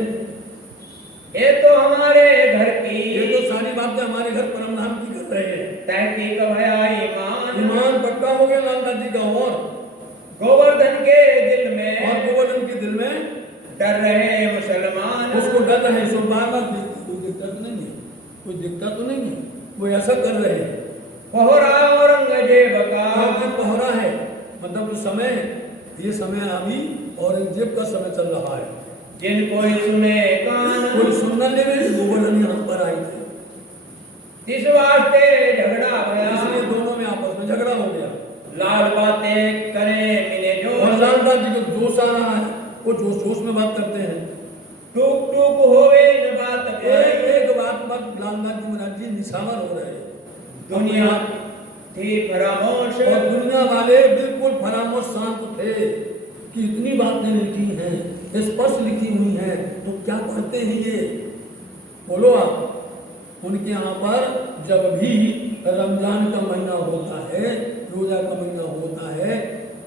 ये तो हमारे घर की, ये तो सारी बातें हमारे घर परमधाम की कर रहे हैं। तहकीक भया ईमान पक्का हो गया लालदास जी का, और गोवर्धन के दिल में, और गोवर्धन के दिल में डर रहे मुसलमान, उसको डर रहे। सो बार बार कोई दिक्कत नहीं है, कोई दिक्कत तो नहीं है, वो ऐसा कर रहे हैं। कोहरा औरंगजेब का, कोहरा है मतलब जो समय, ये समय अभी औरंगजेब का समय चल रहा है। जिन कोई सुने कान, कोई सुनना ले रहे, गोवर्धन यहाँ पर आए थे, इस वास्ते झगड़ा भया, इसलिए दोनों में आपस में झगड़ा हो गया। लाल बातें करें मिले जो, और लालदास जी को जोश आ रहा है, वो जोश जोश में बात करते हैं। टूक टूक होवे न बात एक बात पर लालदास जी महाराज जी निशावर हो रहे हैं। दुनिया थी फरामोश, और दुनिया वाले बिल्कुल फरामोश शांत थे कि इतनी बातें लिखी हैं, स्पष्ट लिखी हुई हैं, तो क्या पढ़ते हैं ये, बोलो आप। उनके यहाँ पर जब भी रमजान का महीना होता है, रोजा का महीना होता है,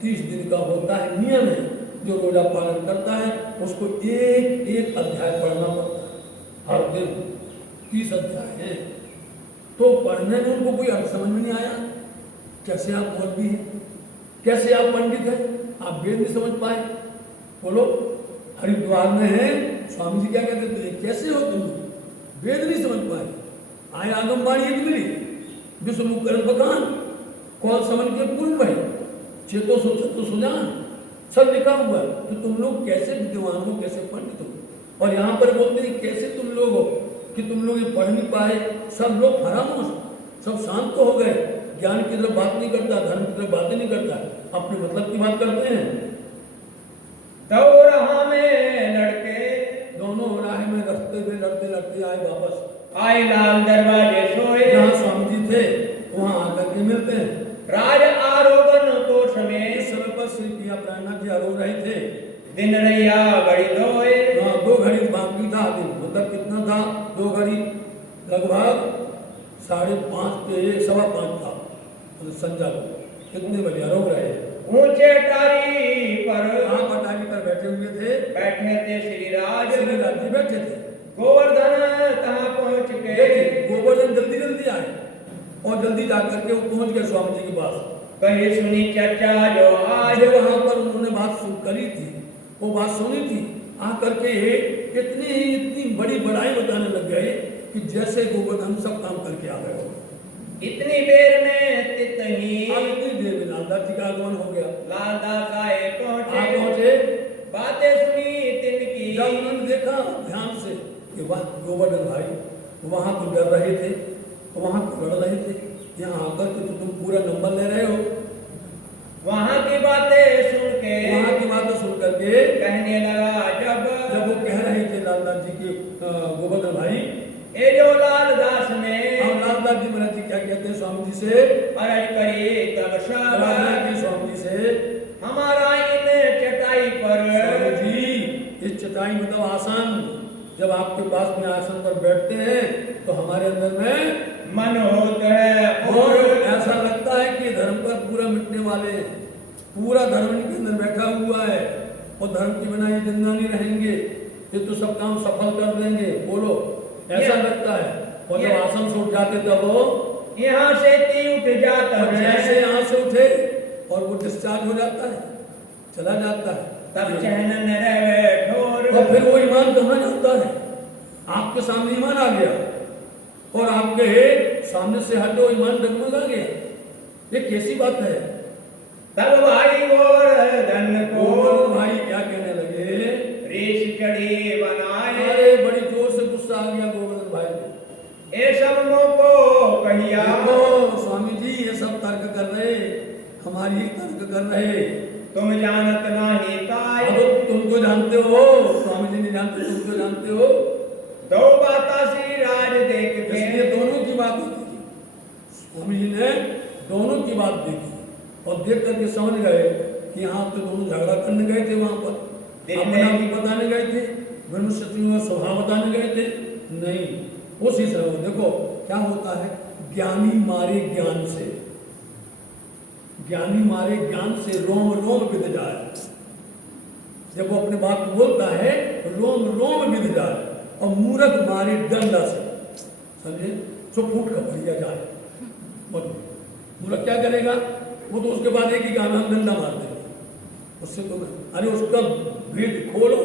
30 दिन का होता है, नियम है, जो रोजा पालन करता है उसको एक एक अध्याय पढ़ना पड़ता है हर दिन। 30 अध्याय हैं, तो पढ़ने में उनको कोई अर्थ समझ में नहीं आया। कैसे आप मौलवी हैं, कैसे आप पंडित हैं, आप वेद नहीं समझ पाए। बोलो, हरिद्वार में है, स्वामी जी क्या कहते थे, कैसे हो तुम, वेद नहीं समझ पाए। आए आगमबाणी एक मिली, विश्व मुकरण बखान, कौन समन के पूर्व है, चेतो सुजान, सब लिखा हुआ है। तो तुम लोग कैसे विद्वान हो, कैसे पंडित हो। और यहाँ पर बोलते हैं कैसे तुम लोग हो कि तुम लोग ये पढ़ नहीं पाए। सब लोग फरामोश, सब शांत तो हो गए, ज्ञान की तरफ बात नहीं करता, धर्म की तरफ बातें नहीं करता, अपने मतलब की बात करते हैं। दो राह में लड़के, दोनों राह में रखते हुए लड़ते लड़ते आए वापस। आए लाल दरवाजे सोए, जहाँ स्वामी जी थे वहाँ आकर के मिलते हैं। राज आरोगन कोष में, इस समय पर श्री प्रिया प्राणनाथ जी आरोग रहे थे। दिन रैया घड़ी दोए, 2 घड़ी बाकी था दिन, मतलब कितना था, 2 घड़ी लगभग 5:30 के 5:15 था, मतलब संध्या को। कितने बजे आरोग रहे, ऊंचे टारी पर, अटारी पर बैठे हुए थे, बैठे थे श्री राज जी बैठे थे। गोवर्धन तहाँ पहुँच के, गोवर्धन जल्दी जल्दी आए और जल्दी जाकर के वो पहुंच गए स्वामी जी के पास। कही सुनी चर्चा जो आज, वहां पर उन्होंने बात करी थी, वो बात सुनी थी, आकर के इतनी बड़ी बड़ाई बताने लग गए कि जैसे गोवर्धन सब काम करके आ गए हो। इतनी देर में तितही, इतनी देर में लालदास जी का आगमन हो गया। लालदास आए पहुंचे, बातें सुनी तिनकी, जब उन्होंने देखा ध्यान से कि वाह गोवर्धन भाई वहां तो डर रहे थे, वहां तो लड़ रहे थे, यहाँ आकर के तो तुम पूरा नंबर ले रहे हो। वहां की बातें सुन के, वहां की बातें सुन करके कहने लगा जब वो कह रहे थे लालदास जी के गोवर्धन भाई, ये जो लालदास ने, और लालदास जी महाराज जी क्या कहते हैं स्वामी जी से, अर्ज करी तब शाबाश स्वामी जी से, हमारा इन चटाई पर, स्वामी जी इस चटाई मतलब आसन, जब आपके पास में आसन पर बैठते हैं तो हमारे अंदर में मन होता है, और ऐसा लगता है कि धर्म पर पूरा मिटने वाले, पूरा धर्म के अंदर बैठा हुआ है, और धर्म के बिना ये जिंदा नहीं रहेंगे, ये तो सब काम सफल कर देंगे। बोलो, ऐसा लगता है। और जब आसन से उठ जाते तब वो यहाँ से उठ जाता है, जैसे यहाँ से उठे और वो डिस्चार्ज हो जाता है, चला जाता है, तब चैन न रहे ठोर, और फिर वो ईमान कहाँ जाता है। आपके सामने ईमान आ गया और आपके सामने से हटो ईमान डगमगा गया, ये कैसी बात है। तब भाई गोवर्धन को, भाई क्या कहने लगे, रेश चढ़ी बनाए, अरे बड़ी जोर से गुस्सा आ गया गोवर्धन भाई को। ये सब को कहिया, स्वामी जी ये सब तर्क कर रहे, हमारी तर्क कर रहे, तुम जानत नहीं काय, तुम तो जानते हो, स्वामी जी नहीं जानते, तुम तो जानते हो। दो बाता श्री राज देख के, इसलिए दोनों की बात देखी, स्वामी जी ने दोनों की बात देखी और देख करके समझ गए कि यहाँ तो दोनों झगड़ा करने गए थे, वहां पर अपना भी बताने गए थे, मनुष्य का स्वभाव बताने गए थे, नहीं उसी तरह। देखो क्या होता है, ज्ञानी मारे ज्ञान से, ज्ञानी मारे ज्ञान से रोम रोम विद जाए। जब वो अपने बात में बोलता है तो रोम रोम विध जाए और मूर्ख मारे डंडा से, समझे, तो फूट का भरिया जाए। मूर्ख क्या करेगा? वो तो उसके बाद एक ही गाना डंडा मार देगा उससे तो अरे उसका भेद खोलो,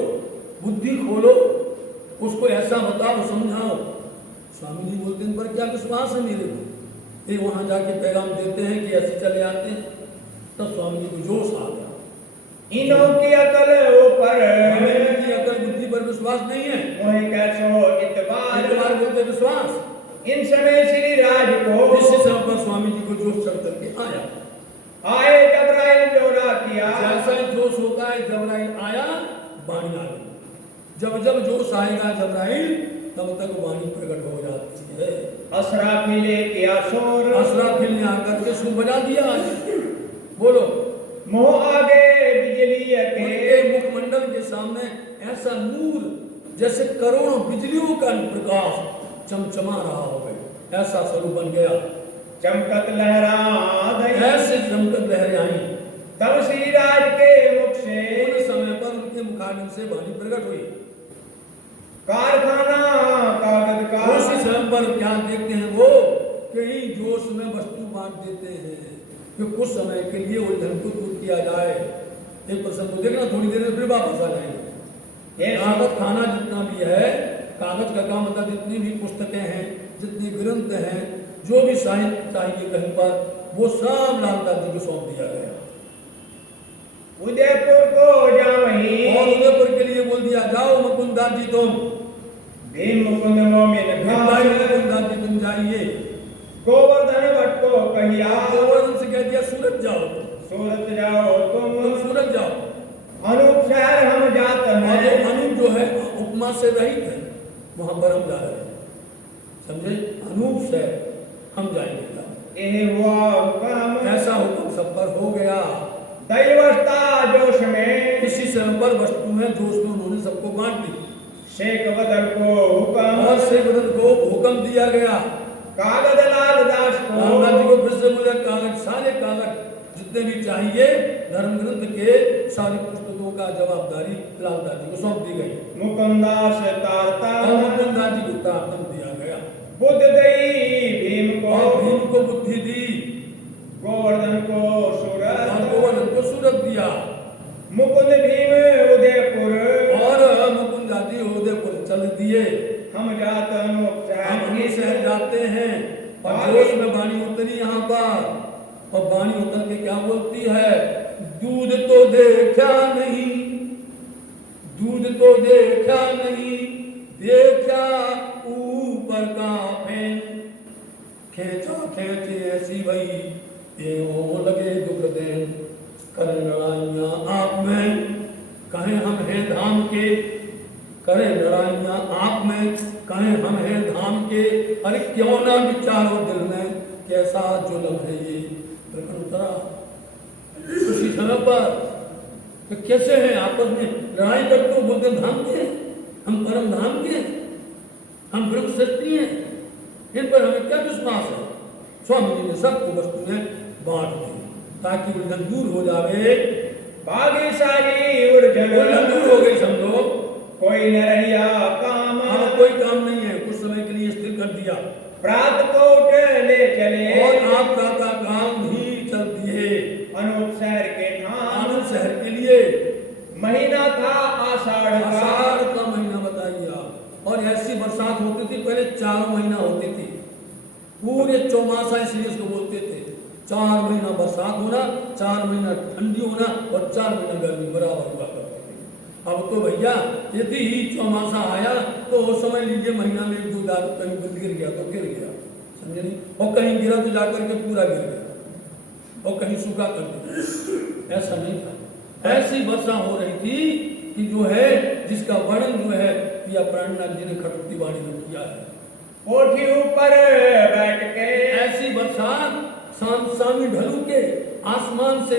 बुद्धि खोलो, उसको ऐसा बताओ, समझाओ। स्वामी जी बोलते हैं पर क्या विश्वास है मेरे को? ये वहां जाके पैगाम देते हैं कि ऐसे चले आते हैं, तब स्वामी जी को जोश आ गया। इनो की अकल ऊपर, की अकल बुद्धि पर विश्वास नहीं है, मोहे कैसो इतबार बोलते विश्वास। इन समय श्री राज को, इस समय पर स्वामी जी को जोश चढ़ करके आया। आए जबराइल जोरा किया, जैसा जोश होता है जबराइल आया, वाणी आ गई। जब जब जोश आएगा जबराइल तब तक वाणी प्रकट हो जाती है। असराफिल किया शोर, असराफिल ने आकर के सुर बजा दिया। बोलो, मोह आगे बिजली के, मुखमंडल के सामने ऐसा नूर जैसे करोड़ों बिजलियों का प्रकाश चमचमा रहा हो, ऐसा स्वरूप बन गया। चमकत लहरा, ऐसे चमकत लहरें आई। तब श्री राज के मुख से, उस समय पर उनके मुखारविंद से वाणी प्रकट हुई। कारखाना कागज का, उसी समय पर क्या देखते हैं वो कहीं जोश में वस्तु बांट देते हैं कि कुछ समय के लिए उलझन को दूर किया जाए। एक प्रसंग को देखना, थोड़ी देर में फिर वापस आ जाएंगे। कागज खाना जितना भी है, कागज का काम मतलब जितनी भी पुस्तकें हैं, जितने ग्रंथ हैं, जो भी साहित्य चाहिए कहीं पर, वो सब लालदास जी को सौंप दिया गया। उदयपुर को जावहीं, और उदयपुर के लिए बोल दिया जाओ मुकुंदास जी तुम, भीम मुकुंद मोमिन भाई, मुकुंदास जी तुम जाइए। गोवर्धन भट्ट को कहिया, गोवर्धन से कह दिया सूरत जाओ, सूरत जाओ तुम सूरत जाओ। अनूप शहर हम जात हैं, अनूप जो है उपमा से रहित है, वहां पर हम जा रहे हैं, समझे। अनूप शहर हम जाएंगे। हुआ हुक्म, ऐसा हुक्म सब पर हो गया। दैवस्ता जोश में, किसी समय पर वस्तु है जोश में उन्होंने सबको बांट दी। शेख बदर को हुक्म, और शेख बदर को हुक्म दिया गया। कागज लाल दास को, लाल जी को फिर से बोले कागज, सारे कागज जितने भी चाहिए धर्म ग्रंथ के सारी पुस्तकों का जवाबदारी लालदास जी को सौंप दी गई। मुकुंदास तारता, मुकुंदास जी को तारतम दिया गया। बुद्ध दई भीम को बुद्धि दी, गोवर्धन को सूरत, गोवर्धन को सूरत दिया। मुकुंद भीम उदयपुर, और मुकुंद आदि उदयपुर चल दिए। हम जात अनूप शहर जाते हैं। और जोश में वाणी उतरी यहाँ पर, और वाणी उतर के क्या बोलती है? दूध तो देखा नहीं, दूध तो देखा नहीं, देखा ऊपर का फैन, खेचा खेचे ऐसी भई ये हो लगे दुख दें, कर लड़ाइयां आप में, कहें हम हैं धाम के, करें लड़ाइयां आप में, कहें हम हैं धाम के। अरे क्यों ना विचारो दिल में कैसा जुल्म है ये, प्रकट उतरा उसी समय पर। तो कैसे हैं आपस में लड़ाई करते हो, बोलते धाम के, हम परम धाम के, हम वृक्ष सृष्टि हैं, इन पर हमें क्या विश्वास है? स्वामी जी ने सबको वस्तु में बांट दी ताकि उलझन दूर हो जावे। बागी सारी उलझन दूर हो गई, समझो कोई न रहिया काम, अब कोई काम नहीं है, कुछ समय के लिए स्थिर कर दिया। प्रात को ले चले, और आपका का काम ही चल दिए अनूप शहर के ठाम, अनूप शहर के लिए। महीना था आषाढ़ का महीना बताइए आप। और ऐसी बरसात होती थी, पहले 4 महीना होती थी, पूरे चौमासा इसलिए उसको बोलते थे। 4 महीना बरसात होना, 4 महीना ठंडी होना और 4 महीना गर्मी बराबर हुआ करती थी। अब तो भैया यदि ही चौमासा आया तो उस समय लीजिए महीना में 1-2 दाग कहीं गिर गया तो गिर गया, समझे नहीं, और कहीं गिरा तो जाकर के पूरा गिर गया, और कहीं सूखा कर दिया। ऐसा नहीं था, ऐसी वर्षा हो रही थी कि जो है जिसका वर्णन जो है पिया प्राणनाथ जी ने खटुती वाणी में किया है। कोठी ऊपर बैठ के ऐसी बरसात सामी ढलू के आसमान से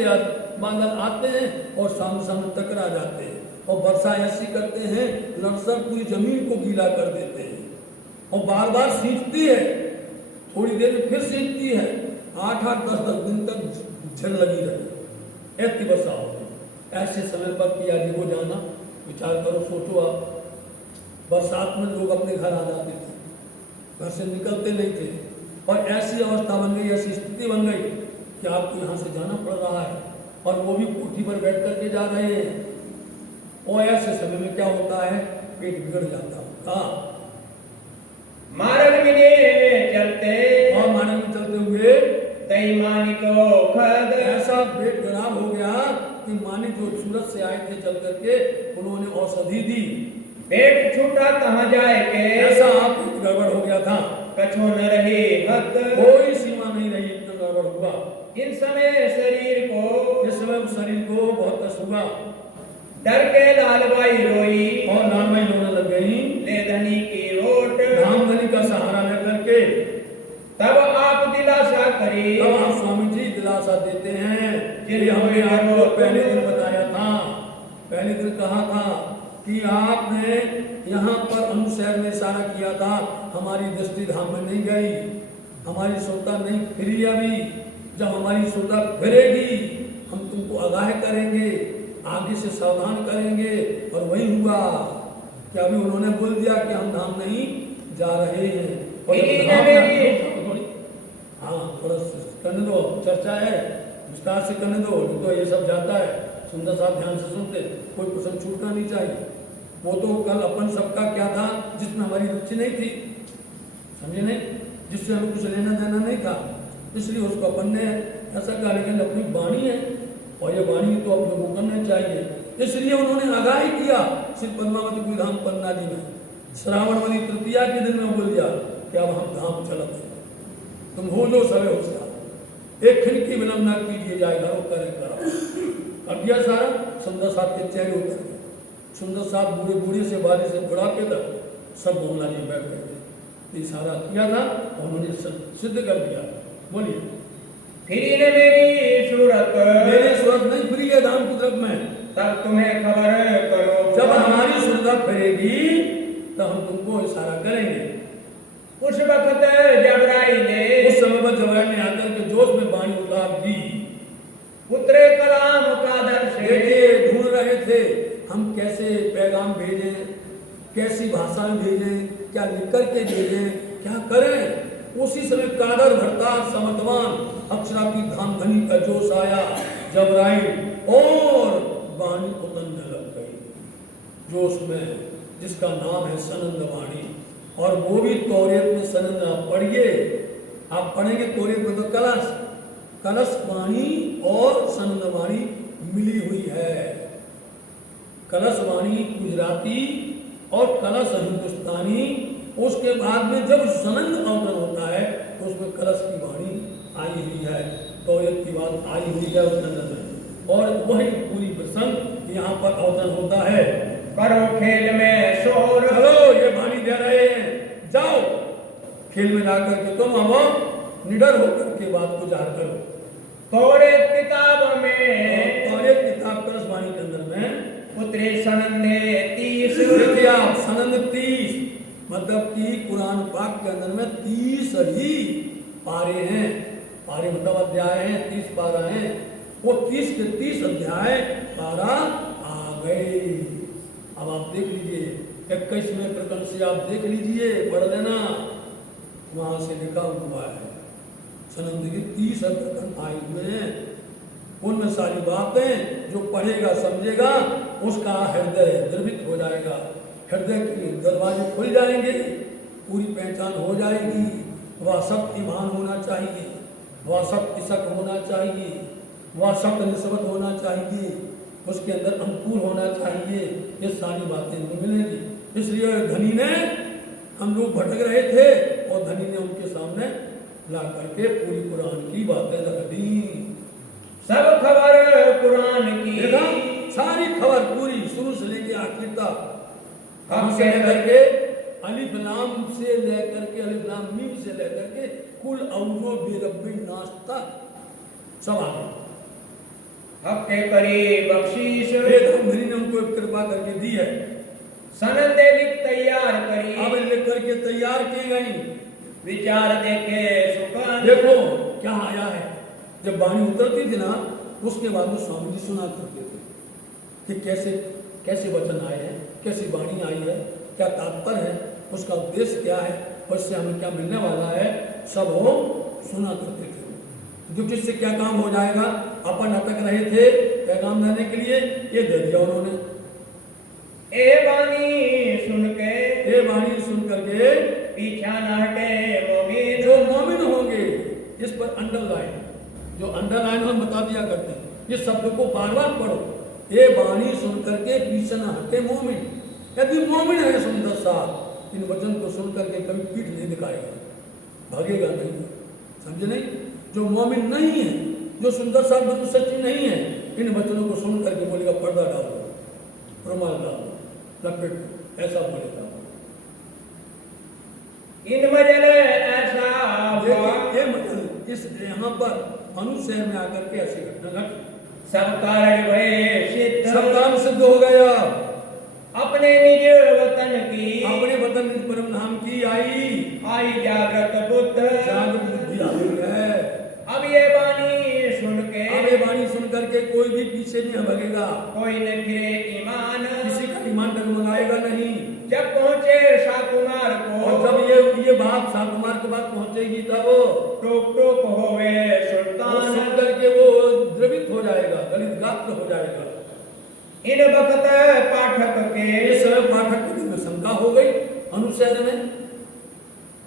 बादल आते हैं और सामने टकरा जाते हैं, और वर्षा ऐसी करते हैं लड़सर पूरी जमीन को गीला कर देते हैं, और बार बार सींचती है, थोड़ी देर में फिर सींचती है, 8-8, 10-10 दिन तक झड़ लगी रही, ऐसी वर्षा होती है। ऐसे समय पर पिया जी को जाना, विचार करो, सोचो आप, बरसात में लोग अपने घर आ जाते थे, घर से निकलते नहीं थे, और ऐसी अवस्था बन गई, ऐसी स्थिति बन गई कि आपको यहाँ से जाना पड़ रहा है, और वो भी कोठी पर बैठ करके जा रहे हैं। और ऐसे समय में क्या होता है, पेट बिगड़ जाता होगा। मार्ग में चलते, और मार्ग में चलते हुए तैमानी को खद, ऐसा पेट खराब हो गया कि मानी जो सूरत से आए थे चल करके, उन्होंने औषधि दी, पेट छूटा कहाँ जाए के, ऐसा आप गड़बड़ हो गया था, कछो न रही हद, कोई सीमा नहीं रही, इतना गड़बड़ हुआ। इन समय शरीर को, इस समय शरीर को बहुत कष्ट हुआ, डर के लालबाई रोई, और लालबाई रोने लग गई, ले धनी की रोट, धामधनी का सहारा लेकर के। तब आप दिलासा करी, तब आप स्वामी जी दिलासा देते हैं, कि हमने आपको पहले दिन बताया था, पहले दिन कहा था कि आपने यहाँ पर अनुशहर में इशारा किया था, हमारी दृष्टि धाम में नहीं गई, हमारी श्रोता नहीं फिरी अभी, जब हमारी श्रोता फिरेगी हम तुमको आगाह करेंगे, आगे से सावधान करेंगे। और वही हुआ कि अभी उन्होंने बोल दिया कि हम धाम नहीं जा रहे हैं। हाँ, थोड़ा करने दो, चर्चा है, विस्तार से करने दो, तो ये सब जाता है, सुंदर साहब ध्यान से सुनते, कोई प्रसंग छूटना नहीं चाहिए। वो तो कल अपन सबका क्या था, जिसमें हमारी रुचि नहीं थी, समझे नहीं, जिससे हमें कुछ लेना देना नहीं था, इसलिए उसको अपन ने ऐसा कहा। लेकिन अपनी वाणी है, और ये वाणी तो अपने को करना चाहिए, इसलिए उन्होंने आगाही किया। श्री पद्मावती कोई धाम प्रणाली में श्रावण वाली तृतीया के दिन में बोल दिया कि अब हम धाम चलते हैं, तुम हो जो सवे होशियार, एक खिड़की विलंब न कीजिए, जाए घरों करे करो। अब यह सारा सुंदर साहब के चेहरे उतर गए, सुंदर साहब बूढ़े बूढ़े से बारे से बुढ़ापे तक सब बोलना जी बैठ गए, इशारा किया था, उन्होंने सिद्ध कर दिया। बोलिए, फिरी ने मेरी सूरत, मेरी सूरत नहीं फिरी है धाम की तरफ में, तब तुम्हें खबर करो, जब हमारी सूरत फिरेगी तो हम तुमको इशारा करेंगे। उस वक्त जबराई ने, उस समय पर जबराई ने आकर के जोश में वाणी उतार दी, पुत्रे कलाम का दर्श, देखिए ढूंढ रहे थे हम कैसे पैगाम भेजें, कैसी भाषा में भेजें, क्या लिख करके भेजें, क्या करें। उसी समय कादर भरता समतवान अक्षरा की धामधनी का जोश आया, जबराई और वाणी उतरने लग गई जोश में, जिसका नाम है सनंद वाणी। और वो भी तौरेत में सनंद, आप पढ़िए, आप पढ़ेंगे तौरेत में तो कलश, कलश वाणी और सनंद वाणी मिली हुई है। कलश वाणी गुजराती और कलश हिंदुस्तानी, उसके बाद में जब सनंद अवतरण होता है तो उसमें कलश की वाणी आई हुई है, तौरेत की बात आई हुई है उस नंद में, और वही पूरी प्रसंग यहाँ पर अवतरण होता है। करो खेल में शोर, चलो ये वाणी दे रहे हैं, जाओ खेल में जाकर के तुम अब निडर होकर के बात को जाहिर करो। तौरेत किताब में, तौरेत किताब कलश वाणी के अंदर में पुत्रे सनंदे 30, देखिए आप सनंद 30, मतलब कि कुरान पाक के अंदर में 30 ही पारे हैं, पारे मतलब अध्याय हैं, 30 पारा हैं, वो 30 के 30 अध्याय पारा आ गए। अब आप देख लीजिए 21वें प्रकरण से आप देख लीजिए, पढ़ लेना, वहां से लिखा हुआ है सनंद के 30 प्रकरण आए हुए हैं। उनमें सारी बातें जो पढ़ेगा समझेगा उसका हृदय द्रवित हो जाएगा, हृदय के दरवाजे खुल जाएंगे, पूरी पहचान हो जाएगी। वह सत्यवान होना चाहिए, वह सत्यसक होना चाहिए, वह सत्य निस्बत होना चाहिए, उसके अंदर अंकुर होना चाहिए, ये सारी बातें नहीं मिलेगी। इसलिए धनी ने, हम लोग भटक रहे थे और धनी ने उनके सामने ला करके पूरी कुरान की बातें रख दी। सब खबर कुरान की, देखा सारी खबर पूरी शुरू से लेके आखिर तक, हम से लेकर के अलिफ लाम से लेकर के अलिफ लाम मीम से लेकर के कुल औरो बेरब्बी नास तक सब आ गए। हफ्ते करीब बख्शीश, धनी ने उनको कृपा करके दी है। सनदे लिख तैयार करी, अब लिख करके तैयार की गई, विचार देखे सुखान, देखो क्या आया है। जब वाणी उतरती थी ना उसके बाद में स्वामी जी सुना करते थे, कि कैसे कैसे वचन आए हैं, कैसी वाणी आई है, क्या तात्पर्य है, उसका उद्देश्य क्या है, उससे हमें क्या मिलने वाला है, सब वो सुना करते थे। जो किससे क्या काम हो जाएगा, अपन अटक रहे थे पैगाम देने के लिए, ये दे दिया उन्होंने। ए वाणी सुन करके पीछा न हटे मोमिन, जो मोमिन होंगे, इस पर अंडरलाइन, जो अंडरलाइन हम बता दिया करते हैं, ये शब्द को बार बार पढ़ो। ये वाणी सुन करके पीछे न हटे मोमिन। यदि मोमिन है सुंदर सा, इन वचन को सुन करके कभी पीठ नहीं दिखाएगा, भागेगा नहीं, समझे नहीं। जो मोमिन नहीं है, जो सुंदर सा बिल्कुल सच्ची नहीं है, इन वचनों को सुन करके बोलेगा पर्दा डाल दो, रुमाल डाल दो, लपेट दो, ऐसा बोलेगा। इन मजल ऐसा ये मजल इस यहाँ पर अनुशहर में आकर के ऐसी घटना घट, सब कारण भय सिद्ध, सब काम सिद्ध हो गया। अपने निज वतन की, अपने वतन निज परम धाम की आई जागृत बुद्ध, जागृत बुद्धि आ गई है। अब ये वाणी सुन के, अब ये वाणी सुन करके कोई भी पीछे नहीं भगेगा, कोई न फिरे ईमान, किसी का ईमान डगमगाएगा नहीं। जब पहुंचे शाकुमार को, और जब ये बात शाकुमार के पास पहुंचेगी तब टोक टोक होवे सुल्तान, सुन करके वो द्रवित हो जाएगा, गलित गात्र हो जाएगा। इन वक्त पाठक के, इस समय पाठक के दिल में शंका हो गई अनुशहर में,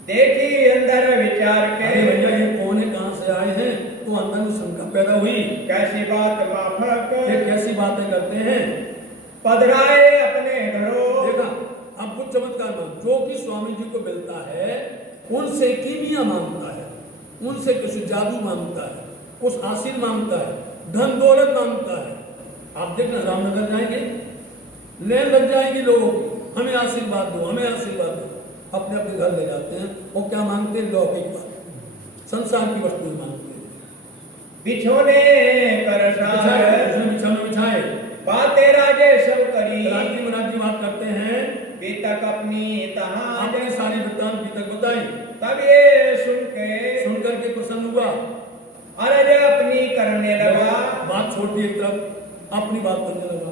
देखी अंदर विचार के, अरे भैया ये कौन है, कहाँ से आए हैं, तो अंदर में शंका पैदा हुई। कैसी बात माफक, ये कैसी बातें करते हैं, पधराए अपने घरों। देखा अब कुछ चमत्कार मान, जो कि स्वामी जी को मिलता है उनसे कीमिया मांगता है, उनसे कुछ जादू मांगता है, कुछ हासिल मांगता है, धन दौलत मांगता है। आप देखना रामनगर जाएंगे, लेन लग जाएगी लोगों की, हमें आशीर्वाद दो, हमें आशीर्वाद दो, अपने अपने घर ले जाते हैं। वो क्या मांगते हैं, लौकिक बात, संसार की वस्तुएं मांगते हैं। बिछोने कर बिछाने बिछाए, बातें राजे सब करी, राज्य में राज्य बात करते हैं, बीतक अपनी तहाँ, अपनी सारी वृत्तांत बीतक बताई। तब ये सुन करके प्रसन्न हुआ, अरज अपनी करने लगा, बात छोड़ दी एक तरफ, अपनी बात करने लगा।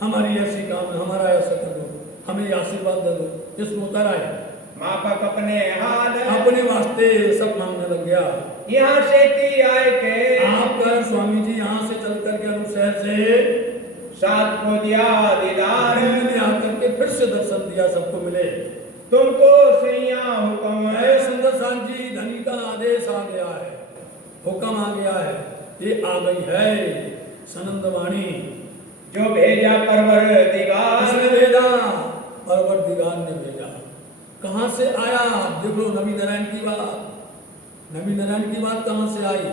हमारी ऐसी काम है, हमारा ऐसा कर दो, हमें आशीर्वाद दे दो, इसमें उतर आए, मापक अपने हाल, अपने वास्ते सब मांगने लग गया। यहाँ से ती आए के, आपका स्वामी जी यहाँ से चल करके अनुशहर से साथ को दिया दीदार, ने आकर के फिर से दर्शन दिया, सबको मिले। तुमको सैया हुक्म है, सुंदर सान जी धनी का आदेश आ गया है, हुक्म आ गया है, ये आ गई है सनंद वाणी, जो भेजा परवरदिगार, किसने भेजा, परवरदिगार ने भेजा। कहाँ से आया, देख लो नबी नारायण की बात, नबी नारायण की बात कहाँ से आई।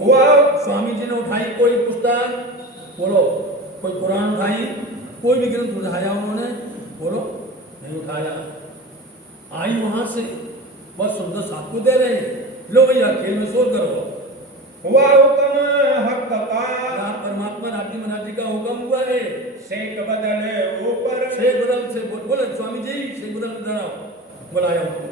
हुआ स्वामी जी ने उठाई कोई पुस्तक, बोलो, कोई कुरान उठाई, कोई भी ग्रंथ उठाया उन्होंने, बोलो, नहीं उठाया, आई वहां से, बस सुंदर साहब को दे रहे हैं, लो भैया खेल में शोर करो। हुआ हुक्म हक का, परमात्मा राज्य महाराज का हुक्म हुआ है, शेख बदल ऊपर, शेख बदल से बोले स्वामी जी, शेख बदल जरा बुलाया उनको,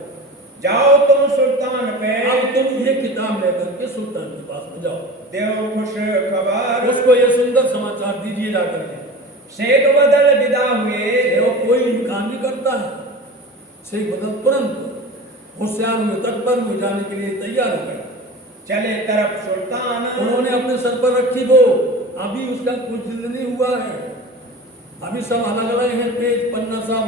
जाओ तुम सुल्तान पे, अब तुम ये किताब लेकर के सुल्तान के पास में जाओ, देव खुश खबर, उसको ये सुंदर समाचार दीजिए जाकर के। शेख बदल विदा हुए, कोई इनकार नहीं करता है, शेख बदल तुरंत होशियार हुए, तत्पर हुए, जाने के लिए तैयार हो गए। चले तरफ सुल्तान, उन्होंने अपने सर पर रखी वो, अभी उसका कुछ दिल नहीं हुआ है, अभी सब अलग अलग है, पेज पन्ना सब